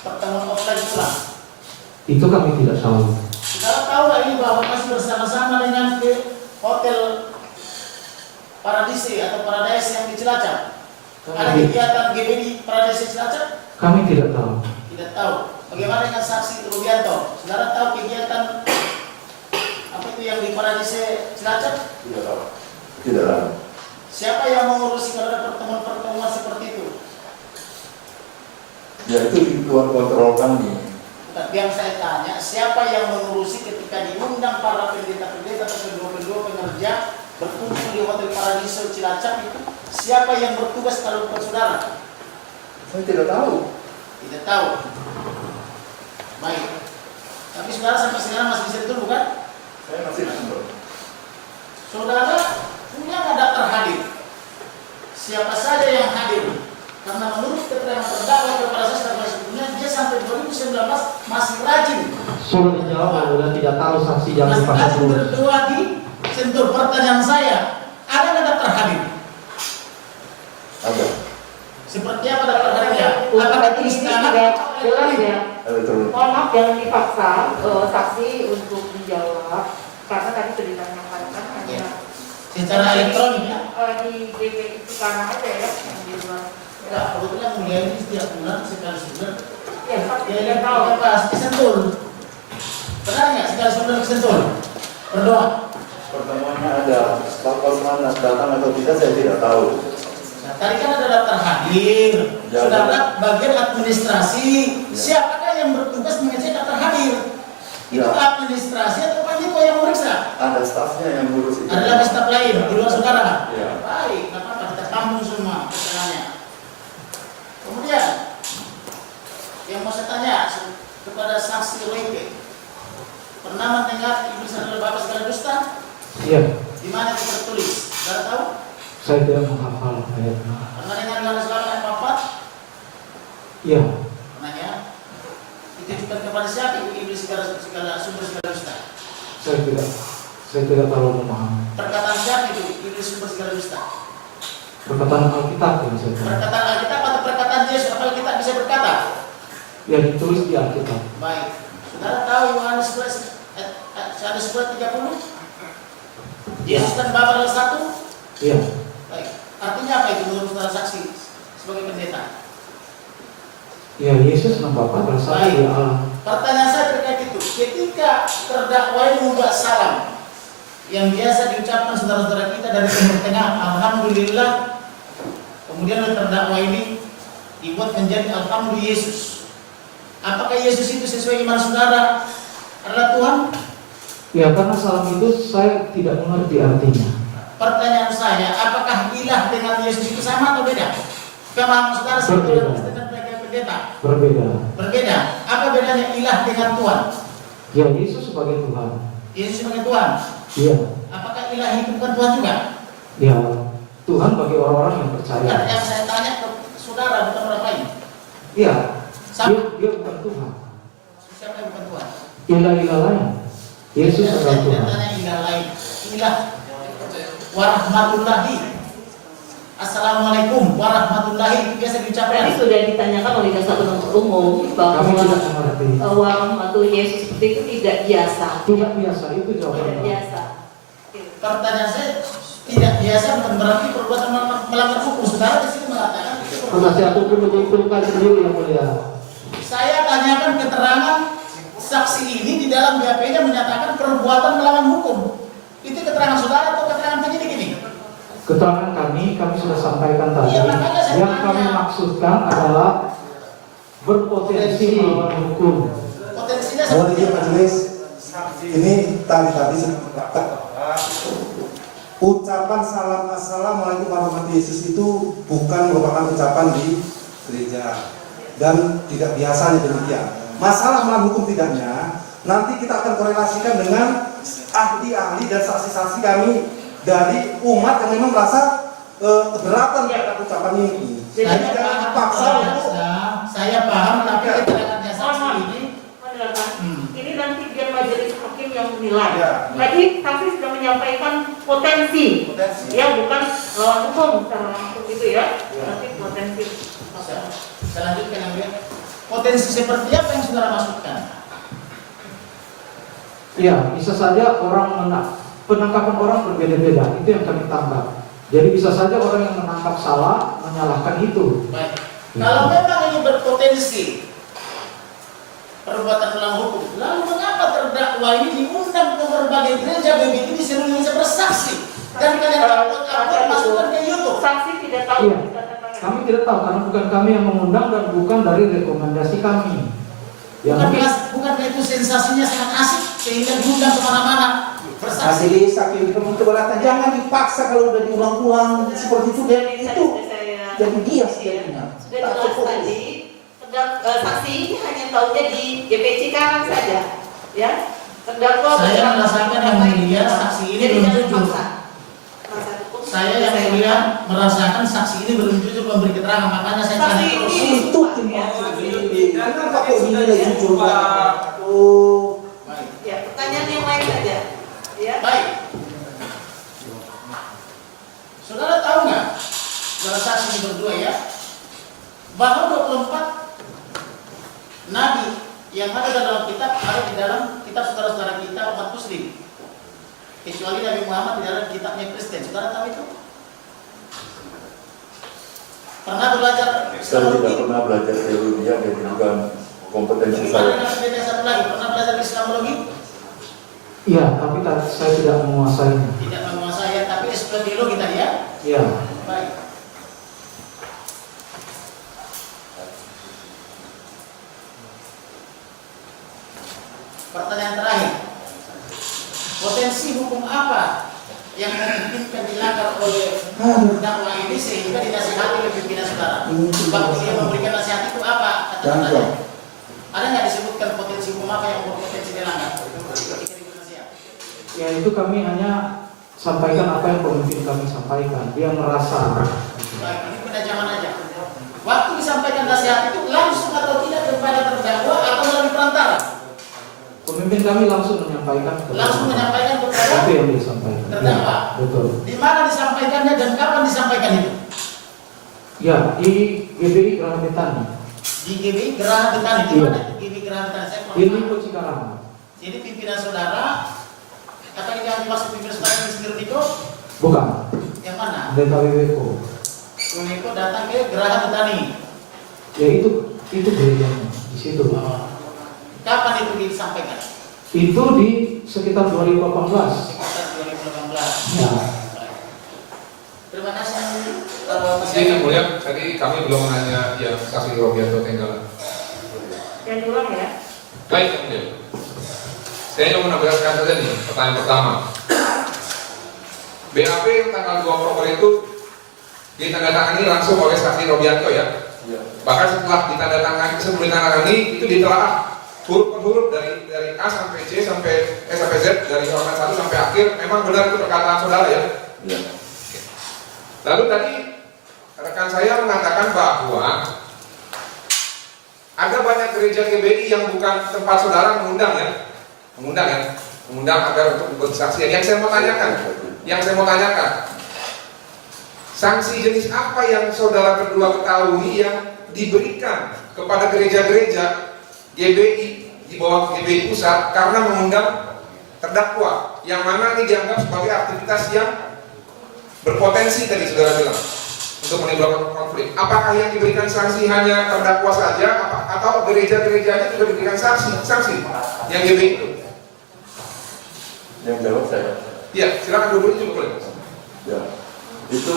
pertemuan offline pulang. Itu kami tidak tahu. Saudara tahu nggak ini bahwa masih bersama-sama dengan ke hotel Paradise atau Paradise yang di Cilacap? Ada kegiatan GBI di Paradise Cilacap? Kami tidak tahu. Tidak tahu. Bagaimana dengan saksi Rubianto? Saudara tahu kegiatan apa itu yang di Paradise Cilacap? Tidak tahu. Tidak tahu. Siapa yang mengurusi kalau ada pertemuan-pertemuan seperti itu? Ya itu di luar kontrol kami. Bukan, yang saya tanya, siapa yang mengurusi ketika diundang para pendeta-pendeta atau pendua-pendua pekerja berkumpul di Hotel Paradiso Cilacap itu? Siapa yang bertugas kalau bukan saudara? Saya tidak tahu. Tidak tahu. Baik. Tapi saudara sampai sekarang masih bisa betul bukan? Saya masih betul. Saudara punya nggak daftar hadir? Siapa saja yang hadir? Karena menurut keterangan terdakwa kepada saya secara sebelumnya dia sampai 2019 masih rajin. Sudah dijawab, sudah tidak tahu saksi yang Masih dipasang rajin dulu. berdoa di sentur. Pertanyaan saya, ada nggak daftar hadir? Ada. Seperti apa daftar hadirnya? Apakah tulis tangan? jelas ya. Betul. Mohon maaf jangan dipaksa saksi untuk menjawab karena tadi sudah ditanyakan kan hanya Secara elektronik ya? di GBI itu karena aja ya yang di luar. Enggak, kebetulan mulia ini setiap bulan sekali sebulan. Ya, tapi Ya, tidak ini tahu. kita bahas di sentul. Benar nggak sekali sebulan ke sentul? Berdoa. Pertemuannya ada. Kalau mana datang atau tidak saya tidak tahu. Nah, tadi kan ada daftar hadir, Ya, saudara bagian administrasi. Ya. Siapakah yang bertugas mengecek daftar hadir? Itu Ya. administrasi atau panitia yang memeriksa? Ada stafnya yang ngurus itu. Ada lagi staf lain di luar saudara. Ya. Baik, nggak apa-apa kita tampung semua pertanyaannya. Kemudian yang mau saya tanya kepada saksi Royke, pernah mendengar Ibu Saudara Bapak segala dusta? Iya, Di mana itu tertulis? Saudara tahu? saya tidak menghafal ayatnya. Pernah dengar Yohanes 8 ayat 4? Iya, Pernah ya? Ditujukan kepada siapa itu iblis segala sumber segala dusta? saya tidak terlalu memahami. Perkataan siapa itu iblis sumber segala dusta? Perkataan Alkitab yang saya tahu. Perkataan Alkitab atau perkataan Yesus? Apa Alkitab bisa berkata? Ya ditulis di Alkitab. Baik. Saudara tahu Yohanes 11:30? Yesus dan Bapa adalah satu? Iya, Baik. Artinya apa itu menurut saudara saksi sebagai pendeta? ya Yesus dan Bapa bersama Baik. di Allah. Pertanyaan saya terkait itu. Ketika terdakwa ini membuat salam yang biasa diucapkan saudara-saudara kita dari Timur Tengah, Alhamdulillah. Kemudian oleh terdakwa ini dibuat menjadi Alhamdulillah Yesus. Apakah Yesus itu sesuai iman saudara adalah Tuhan? Ya karena salam itu saya tidak mengerti artinya. Pertanyaan saya, apakah ilah dengan Yesus itu sama atau beda? Pemahaman saudara Berbeda. dengan mereka pendeta Berbeda. berbeda. Apa bedanya ilah dengan Tuhan? Ya Yesus sebagai Tuhan. Yesus sebagai Tuhan. Iya, Apakah ilah itu bukan Tuhan juga? ya Tuhan bagi orang-orang yang Bukan, percaya. yang saya tanya ke saudara bukan orang lain. Iya, Sama. dia bukan Tuhan. Siapa yang bukan Tuhan? Ilah-ilah lain. Yesus Saya adalah tidak Tuhan. tanya ilah lain. Ilah warahmatullahi. Assalamualaikum warahmatullahi itu biasa Tadi diucapkan. sudah ditanyakan oleh jaksa penuntut umum bahwa Kami tidak mengerti. warung atau Yesus seperti itu tidak biasa. Tidak biasa itu Tidak jawabannya. biasa. pertanyaan saya tidak biasa bukan berarti perbuatan melanggar hukum. Saudara di sini mengatakan itu Penasihat hukum menyimpulkan sendiri yang mulia. saya tanyakan keterangan saksi ini di dalam BAP-nya menyatakan perbuatan melawan hukum. Itu keterangan saudara atau keterangan penyidik ini? Keterangan kami sudah sampaikan tadi. Iya, makanya saya Yang tanya. kami maksudkan adalah berpotensi melawan hukum. Potensinya Mohon seperti izin apa? majelis, ini tadi sepakat. Ucapan salam assalamualaikum warahmatullahi wabarakatuh itu bukan merupakan ucapan di gereja dan tidak biasanya demikian. Masalah melawan hukum tidaknya nanti kita akan korelasikan dengan ahli-ahli dan saksi-saksi kami dari umat yang memang merasa keberatan terhadap ucapan ini. Jadi jangan dipaksa untuk Saya paham, tapi keterangannya saksi ini Ini nanti biar majelis hakim yang menilai. Ya. Tadi saksi sudah menyampaikan potensi, ya bukan lawan hukum secara langsung gitu ya. Nanti potensi. saya lanjutkan yang lain. Potensi seperti apa yang saudara maksudkan? Ya, bisa saja penangkapan orang berbeda-beda. Itu yang kami tangkap. Jadi bisa saja orang yang menangkap salah menyalahkan itu. Baik. Kalau memang ini berpotensi perbuatan melawan hukum, lalu mengapa terdakwa ini diundang ke berbagai gereja BBI disuruh bersaksi dan kalian upload masukkan ke YouTube? Saksi tidak tahu. Iya. Kami tidak tahu karena bukan kami yang mengundang dan bukan dari rekomendasi kami. Bukan itu sensasinya sangat asik sehingga diundang kemana-mana bersaksi. majelis hakim keberatan jangan dipaksa kalau udah diulang-ulang seperti itu dan itu jadi bias jadinya. Sudah jelas tadi, saksi ini hanya tahunya di GPC Karang saja, ya. Terdakwa Saya merasakan yang mulia saksi ini belum jujur. Saya yang mulia merasakan saksi ini belum jujur memberi keterangan, makanya saya tanya terus. Itu jangan pakai nilai jujur. Ya, pertanyaan yang lain saja. Ya. Baik. Saudara tahu nggak, saudara saksi ini berdua ya, bahwa 24 nabi yang ada dalam kitab ada di dalam kitab saudara-saudara kita umat muslim, kecuali Nabi Muhammad di dalam kitabnya Kristen. Saudara tahu itu? Pernah belajar Saya tidak pernah belajar teologi, jadi bukan kompetensi saya. Pernah belajar Islamologi? Iya, tapi saya tidak menguasainya. Tidak menguasai, tapi epistemologi tadi ya? Iya. Baik. Pertanyaan terakhir. Potensi hukum apa yang memungkinkan dilanggar oleh terdakwa ini sehingga dinasihati oleh pimpinan saudara? Waktu dia memberikan nasihat itu apa? Kata-katanya. Ada nggak disebutkan potensi hukum apa yang berpotensi dilanggar? Ya itu kami hanya sampaikan apa yang pemimpin kami sampaikan. Dia merasa. Baik, ini penajaman aja. Waktu disampaikan nasihat itu langsung atau tidak kepada terdakwa atau melalui perantara? Pemimpin kami langsung menyampaikan. Langsung menyampaikan kepada Itu yang disampaikan. terdakwa. Ya, betul. Di mana disampaikannya dan kapan disampaikan itu? Ya di GBI Geraha Betani. Di GBI Geraha Betani. Di mana itu GBI Geraha Betani? Saya kurang Di tahu. Niko Cikarang. Jadi pimpinan saudara, kata yang dimaksud pimpinan saudara yang sendiri Niko, Bukan. yang mana? DKWWKO. Niko datang ke Geraha Betani. Ya itu gerejanya di situ. Kapan itu disampaikan? Itu di sekitar 2018. Sekitar 2018. Ya. Terima kasih. Masih yang mulia, tadi kami belum menanya yang saksi Robianto Tenggala. Yang diulang ya. Baik, yang mulia. Saya cuma menambahkan saja nih, pertanyaan pertama. BAP tanggal 2 Oktober itu ditandatangani langsung oleh saksi Robianto ya. Bahkan setelah ditandatangani itu ditelaah huruf per huruf dari A sampai C sampai Z, dari halaman 1 sampai akhir. Memang benar itu perkataan saudara ya. Lalu tadi rekan saya mengatakan bahwa ada banyak gereja GBI yang bukan tempat saudara mengundang agar untuk bersaksi. Yang saya mau tanyakan, sanksi jenis apa yang saudara berdua ketahui yang diberikan kepada gereja-gereja GBI di bawah GBI pusat karena mengundang terdakwa, yang mana ini dianggap sebagai aktivitas yang berpotensi tadi saudara bilang untuk menimbulkan konflik. Apakah yang diberikan sanksi hanya terdakwa saja, atau gereja-gerejanya juga diberikan sanksi yang GBI itu? Yang jawab saya. Iya, silakan dulu juga boleh. Ya, itu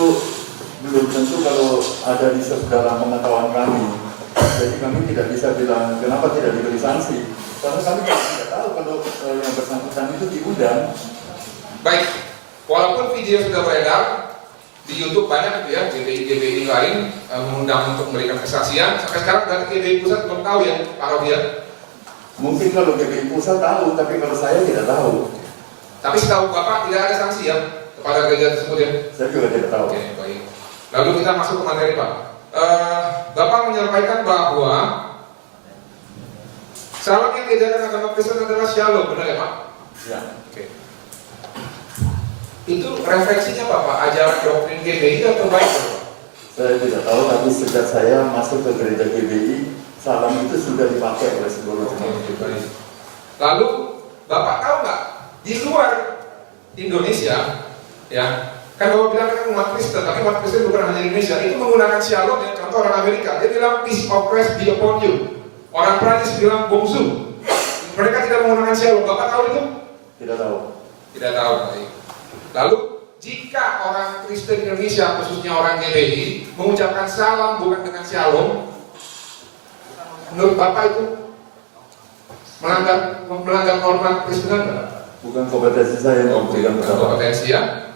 belum tentu kalau ada di dalam pengetahuan kami. Jadi kami tidak bisa bilang kenapa tidak diberi sanksi. Karena kami tidak tahu kalau yang bersangkutan itu diundang. Baik, walaupun video sudah beredar di YouTube banyak gitu ya, GBI lain mengundang untuk memberikan kesaksian. Sampai sekarang berarti GBI pusat belum tahu ya, Pak Robian? Mungkin kalau GBI pusat tahu, tapi kalau saya tidak tahu. Tapi setahu Bapak tidak ada sanksi ya kepada gereja tersebut ya? Saya juga tidak tahu. Oke, baik. Lalu kita masuk ke materi Pak. Bapak menyampaikan bahwa salam yang diajarkan agama Kristen adalah shalom, benar ya Pak? Ya. Oke. Itu refleksinya Bapak, ajaran doktrin GBI atau baik Pak? Saya tidak tahu, tapi sejak saya masuk ke gereja GBI, salam itu sudah dipakai oleh seluruh jemaat. Baik. Lalu Bapak tahu nggak di luar Indonesia, ya kan Bapak bilang kan umat Kristen, tapi umat Kristen bukan hanya Indonesia, itu menggunakan shalom ya. Contoh orang Amerika, dia bilang peace of Christ be upon you. Orang Prancis bilang bonjour. Mereka tidak menggunakan shalom. Bapak tahu itu? Tidak tahu. Tidak tahu. Baik. Lalu jika orang Kristen Indonesia, khususnya orang GBI, mengucapkan salam bukan dengan shalom, menurut Bapak itu melanggar norma Kristenan? Bukan kompetensi saya yang memberikan bukan kompetensi ya.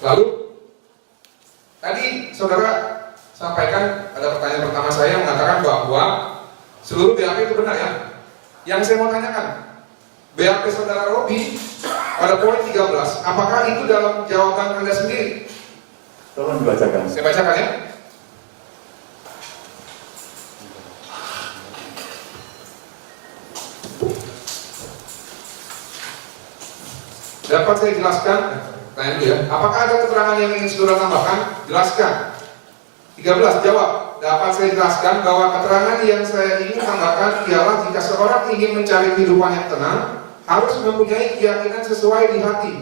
Lalu tadi saudara sampaikan, ada pertanyaan pertama saya mengatakan bahwa seluruh BAP itu benar ya. Yang saya mau tanyakan, BAP saudara Robi pada poin 13, apakah itu dalam jawaban Anda sendiri? Tolong dibacakan. Saya bacakan ya. Dapat saya jelaskan? Tanya dulu ya. Apakah ada keterangan yang ingin saudara tambahkan? Jelaskan. 13, jawab. Dapat saya jelaskan bahwa keterangan yang saya ingin tambahkan ialah jika seorang ingin mencari kehidupan yang tenang, harus mempunyai keyakinan sesuai di hati.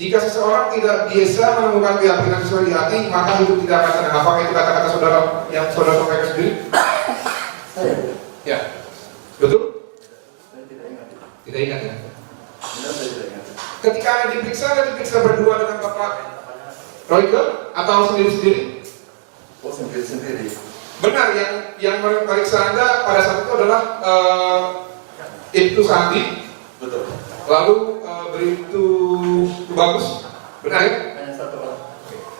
Jika seseorang tidak biasa menemukan keyakinan sesuai di hati, maka hidup tidak akan tenang. Apakah itu kata-kata saudara yang saudara sampaikan sendiri? Saya. Ya. Betul? Saya tidak ingat. Tidak ingat ya? Benar, saya tidak ingat. Ketika Anda diperiksa berdua dengan Bapak Royke atau sendiri-sendiri? Oh, sendiri-sendiri. Benar, yang memeriksa Anda pada saat itu adalah Ibtu Sandi. Betul. Lalu Bribtu Bagus. Benar ya? Hanya satu orang.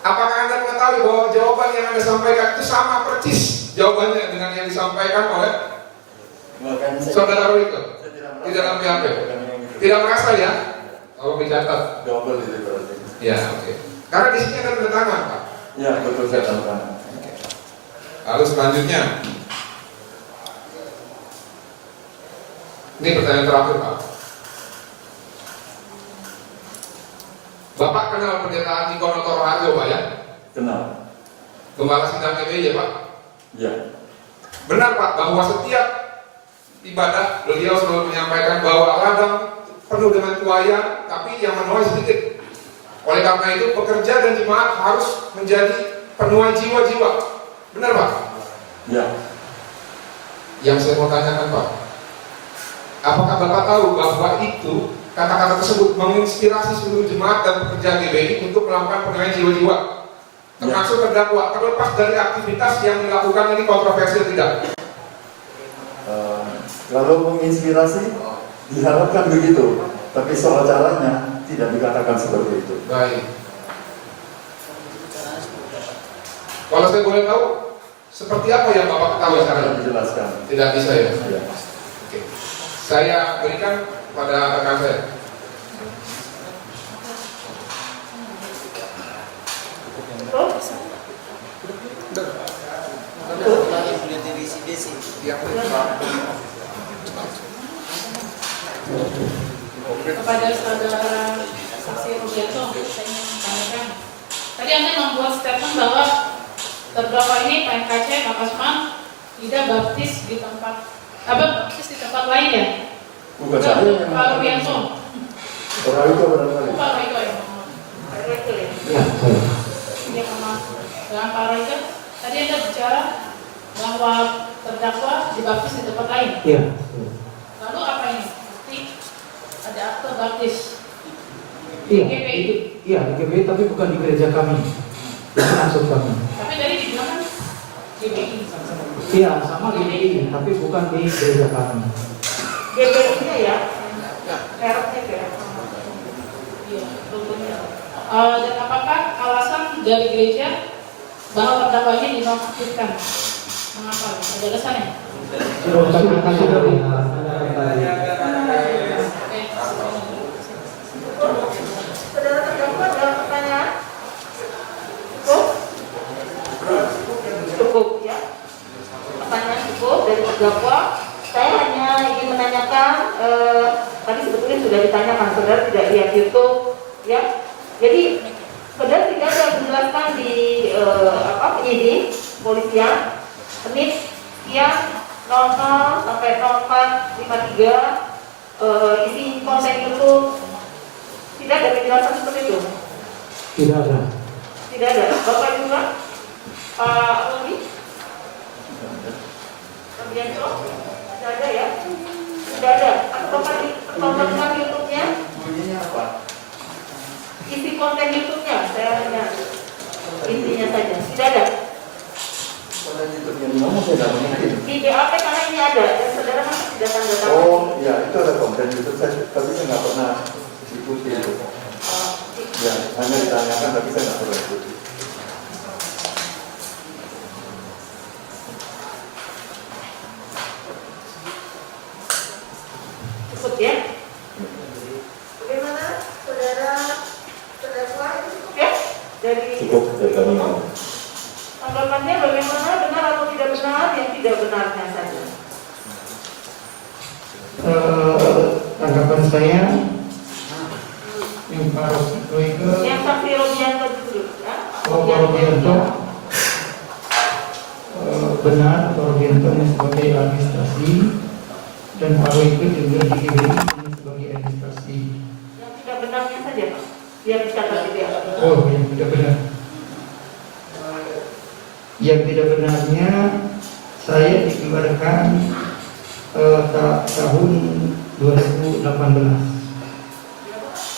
Apakah Anda mengetahui bahwa jawaban yang Anda sampaikan itu sama persis jawabannya dengan yang disampaikan oleh saudara Royke di dalam BAP? Tidak merasa ya? Kalau dicatat. Double itu berarti. Ya, oke. Karena di sini ada tanda tangan, Pak. Ya, betul, saya tanda tangan. Lalu selanjutnya, ini pertanyaan terakhir Pak. Bapak kenal pendeta Andi Konotor Harjo Pak ya? Kenal. Gembala Sindang GBI ya Pak? Ya. Benar Pak, bahwa setiap ibadah beliau selalu menyampaikan bahwa ladang penuh dengan tuayan, tapi yang menuai sedikit. Oleh karena itu pekerja dan jemaat harus menjadi penuai jiwa-jiwa. Benar Pak? Ya. Yang saya mau tanyakan Pak, apakah Bapak tahu bahwa itu kata-kata tersebut menginspirasi seluruh jemaat dan pekerja GBI untuk melakukan penuaian jiwa-jiwa, termasuk terdakwa, terlepas dari aktivitas yang dilakukan ini kontroversial tidak? Kalau menginspirasi, diharapkan begitu, tapi soal caranya tidak dikatakan seperti itu. Baik. Kalau saya boleh tahu, seperti apa yang Bapak ketahui sekarang? Dijelaskan. Tidak bisa ya? Ya. Oke. Saya berikan pada rekan saya. Kepada saudara saksi Rubianto, saya ingin menanyakan. Tadi Anda membuat statement bahwa terdakwa ini PNKC Makasman tidak baptis di tempat lain ya? Bukan saya yang Pak Rubianto. Orang itu benar-benar. Pak Royke ya. Pak Royke ya. Ya, saya. Iya sama dengan Pak Royke. Tadi Anda bicara bahwa terdakwa dibaptis di tempat lain. Iya. Lalu apa ini? Bukti ada akte baptis. Iya, GPI. itu, iya di GPI tapi bukan di gereja kami. Itu maksud kami. Tapi tadi dibilang kan GPI. Iya, sama GPI, tapi bukan di gereja kami. GPI-nya ya. Peraknya ya. Iya, logonya. Dan apakah alasan dari gereja bahwa terdakwa ini dinonaktifkan? Mengapa? Ada alasannya? Saudara terdakwa ada pertanyaan? Cukup? Cukup ya. Pertanyaan cukup dari terdakwa. Saya hanya ingin menanyakan, tadi sebetulnya sudah ditanyakan, saudara tidak lihat YouTube, ya. Jadi saudara tidak ada menjelaskan di penyidik polisian menit sekian 00 sampai 0453 isi konten YouTube. Tidak ada penjelasan seperti itu. Tidak ada. Tidak ada. Bapak juga, Pak Rudi, Rabianto, tidak ada ya? Tidak ada. Atau Bapak dengan YouTube-nya? Bunyinya apa? Isi konten YouTube-nya, saya hanya intinya saja. Tidak ada. Konten YouTube-nya di mana saya tidak mengerti. Di BAP karena ini ada dan saudara masih tidak tanda tangan. Oh, ya itu ada konten YouTube saya, tapi saya nggak pernah ikuti itu. Ya, hanya ditanyakan tapi saya nggak pernah ikuti. Cukup ya? Bagaimana saudara terdakwa itu cukup ya? Dari kami. tanggapannya bagaimana, benar atau tidak benar, yang tidak benarnya saja. Tanggapan saya yang Pak Royke, Yang saksi Robianto dulu ya. Robianto benar, Robianto sebagai administrasi dan Pak Royke juga dipilih sebagai administrasi. Yang tidak benarnya saja Pak, biar dicatat di BAP. Oh, yang tidak benar. Yang tidak benarnya saya dikeluarkan tahun 2018.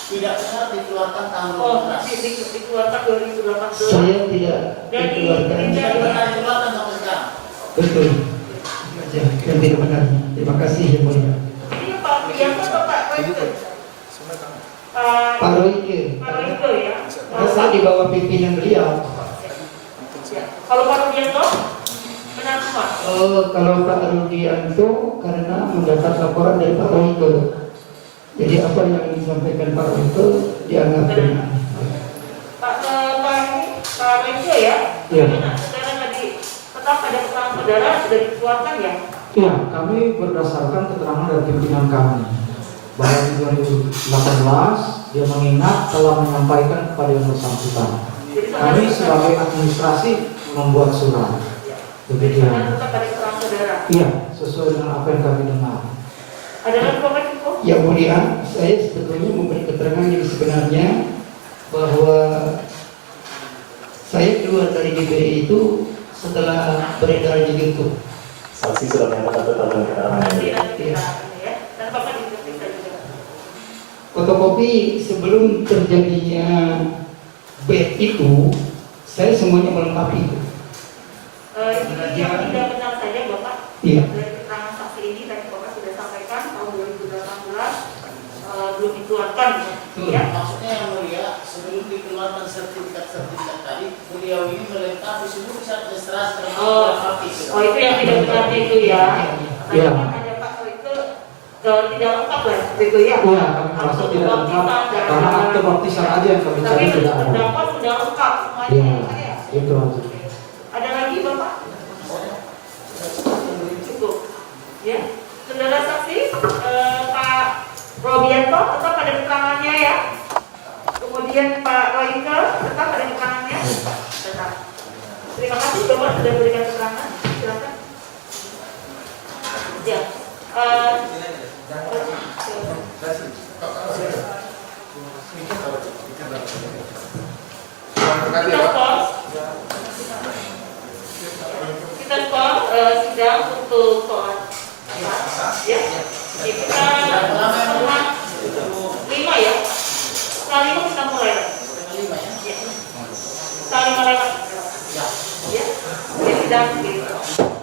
Tidak benar dikeluarkan tahun Oh, 2018. dikeluarkan 2018. Saya tidak Jadi dikeluarkan. Tidak benar dikeluarkan sampai sekarang. Betul. Itu aja yang tidak benar. Terima kasih yang mulia. Ini Pak Bianto atau Pak Royke? Pak Royke. Pak Royke ya. Saya di bawah pimpinan beliau. Ya. Kalau Pak Robianto benar semua. Kalau Pak Rudianto karena mendapat laporan dari Pak Royke. Jadi apa yang disampaikan Pak Royke dianggap benar. Pak Royke ya. Iya. Saudara tadi tetap ada keterangan saudara sudah dikeluarkan ya. Iya, kami berdasarkan keterangan dari pimpinan kami bahwa di 2018 dia mengingat telah menyampaikan kepada yang bersangkutan. Jadi Kami sebagai administrasi membuat surat. Demikian. tetap ada keterangan saudara. Iya, sesuai dengan apa yang kami dengar. Ada lagi Bapak cukup? Yang mulia, saya sebetulnya memberi keterangan yang sebenarnya bahwa saya keluar dari GPI itu setelah beredar di YouTube. Saksi sudah menyatakan tentang keterangan. Nanti kita ya. Dan Bapak diperiksa juga. Fotokopi sebelum terjadinya bed itu, saya semuanya melengkapi itu. Ini yang tidak benar saja Bapak. Iya. Dari keterangan saksi ini tadi Bapak sudah sampaikan tahun 2018 belum dikeluarkan ya. Maksudnya yang mulia, sebelum dikeluarkan sertifikat tadi, beliau ini melengkapi seluruh administrasi termasuk melengkapi. Oh itu yang tidak benar itu ya. Iya. Ada Pak itu tidak lengkap lah itu ya. Iya, kami merasa tidak lengkap karena akte baptisan aja yang kami Tapi cari tidak ada. terdakwa sudah lengkap semuanya. Iya, Ya. itu aja. Ada lagi Bapak? Cukup. Ya. Saudara saksi Pak Robianto tetap ada keterangannya ya. Kemudian Pak Royke tetap ada keterangannya. Tetap. Terima kasih Bapak sudah memberikan keterangan. Silakan. Ya. Terima kasih, Kita Pak. skor sidang untuk sholat. Ya. Jadi kita setengah 5 ya. Setengah 5 kita mulai. Ya. Setengah 5 lewat. Ya. Jadi sidang gitu.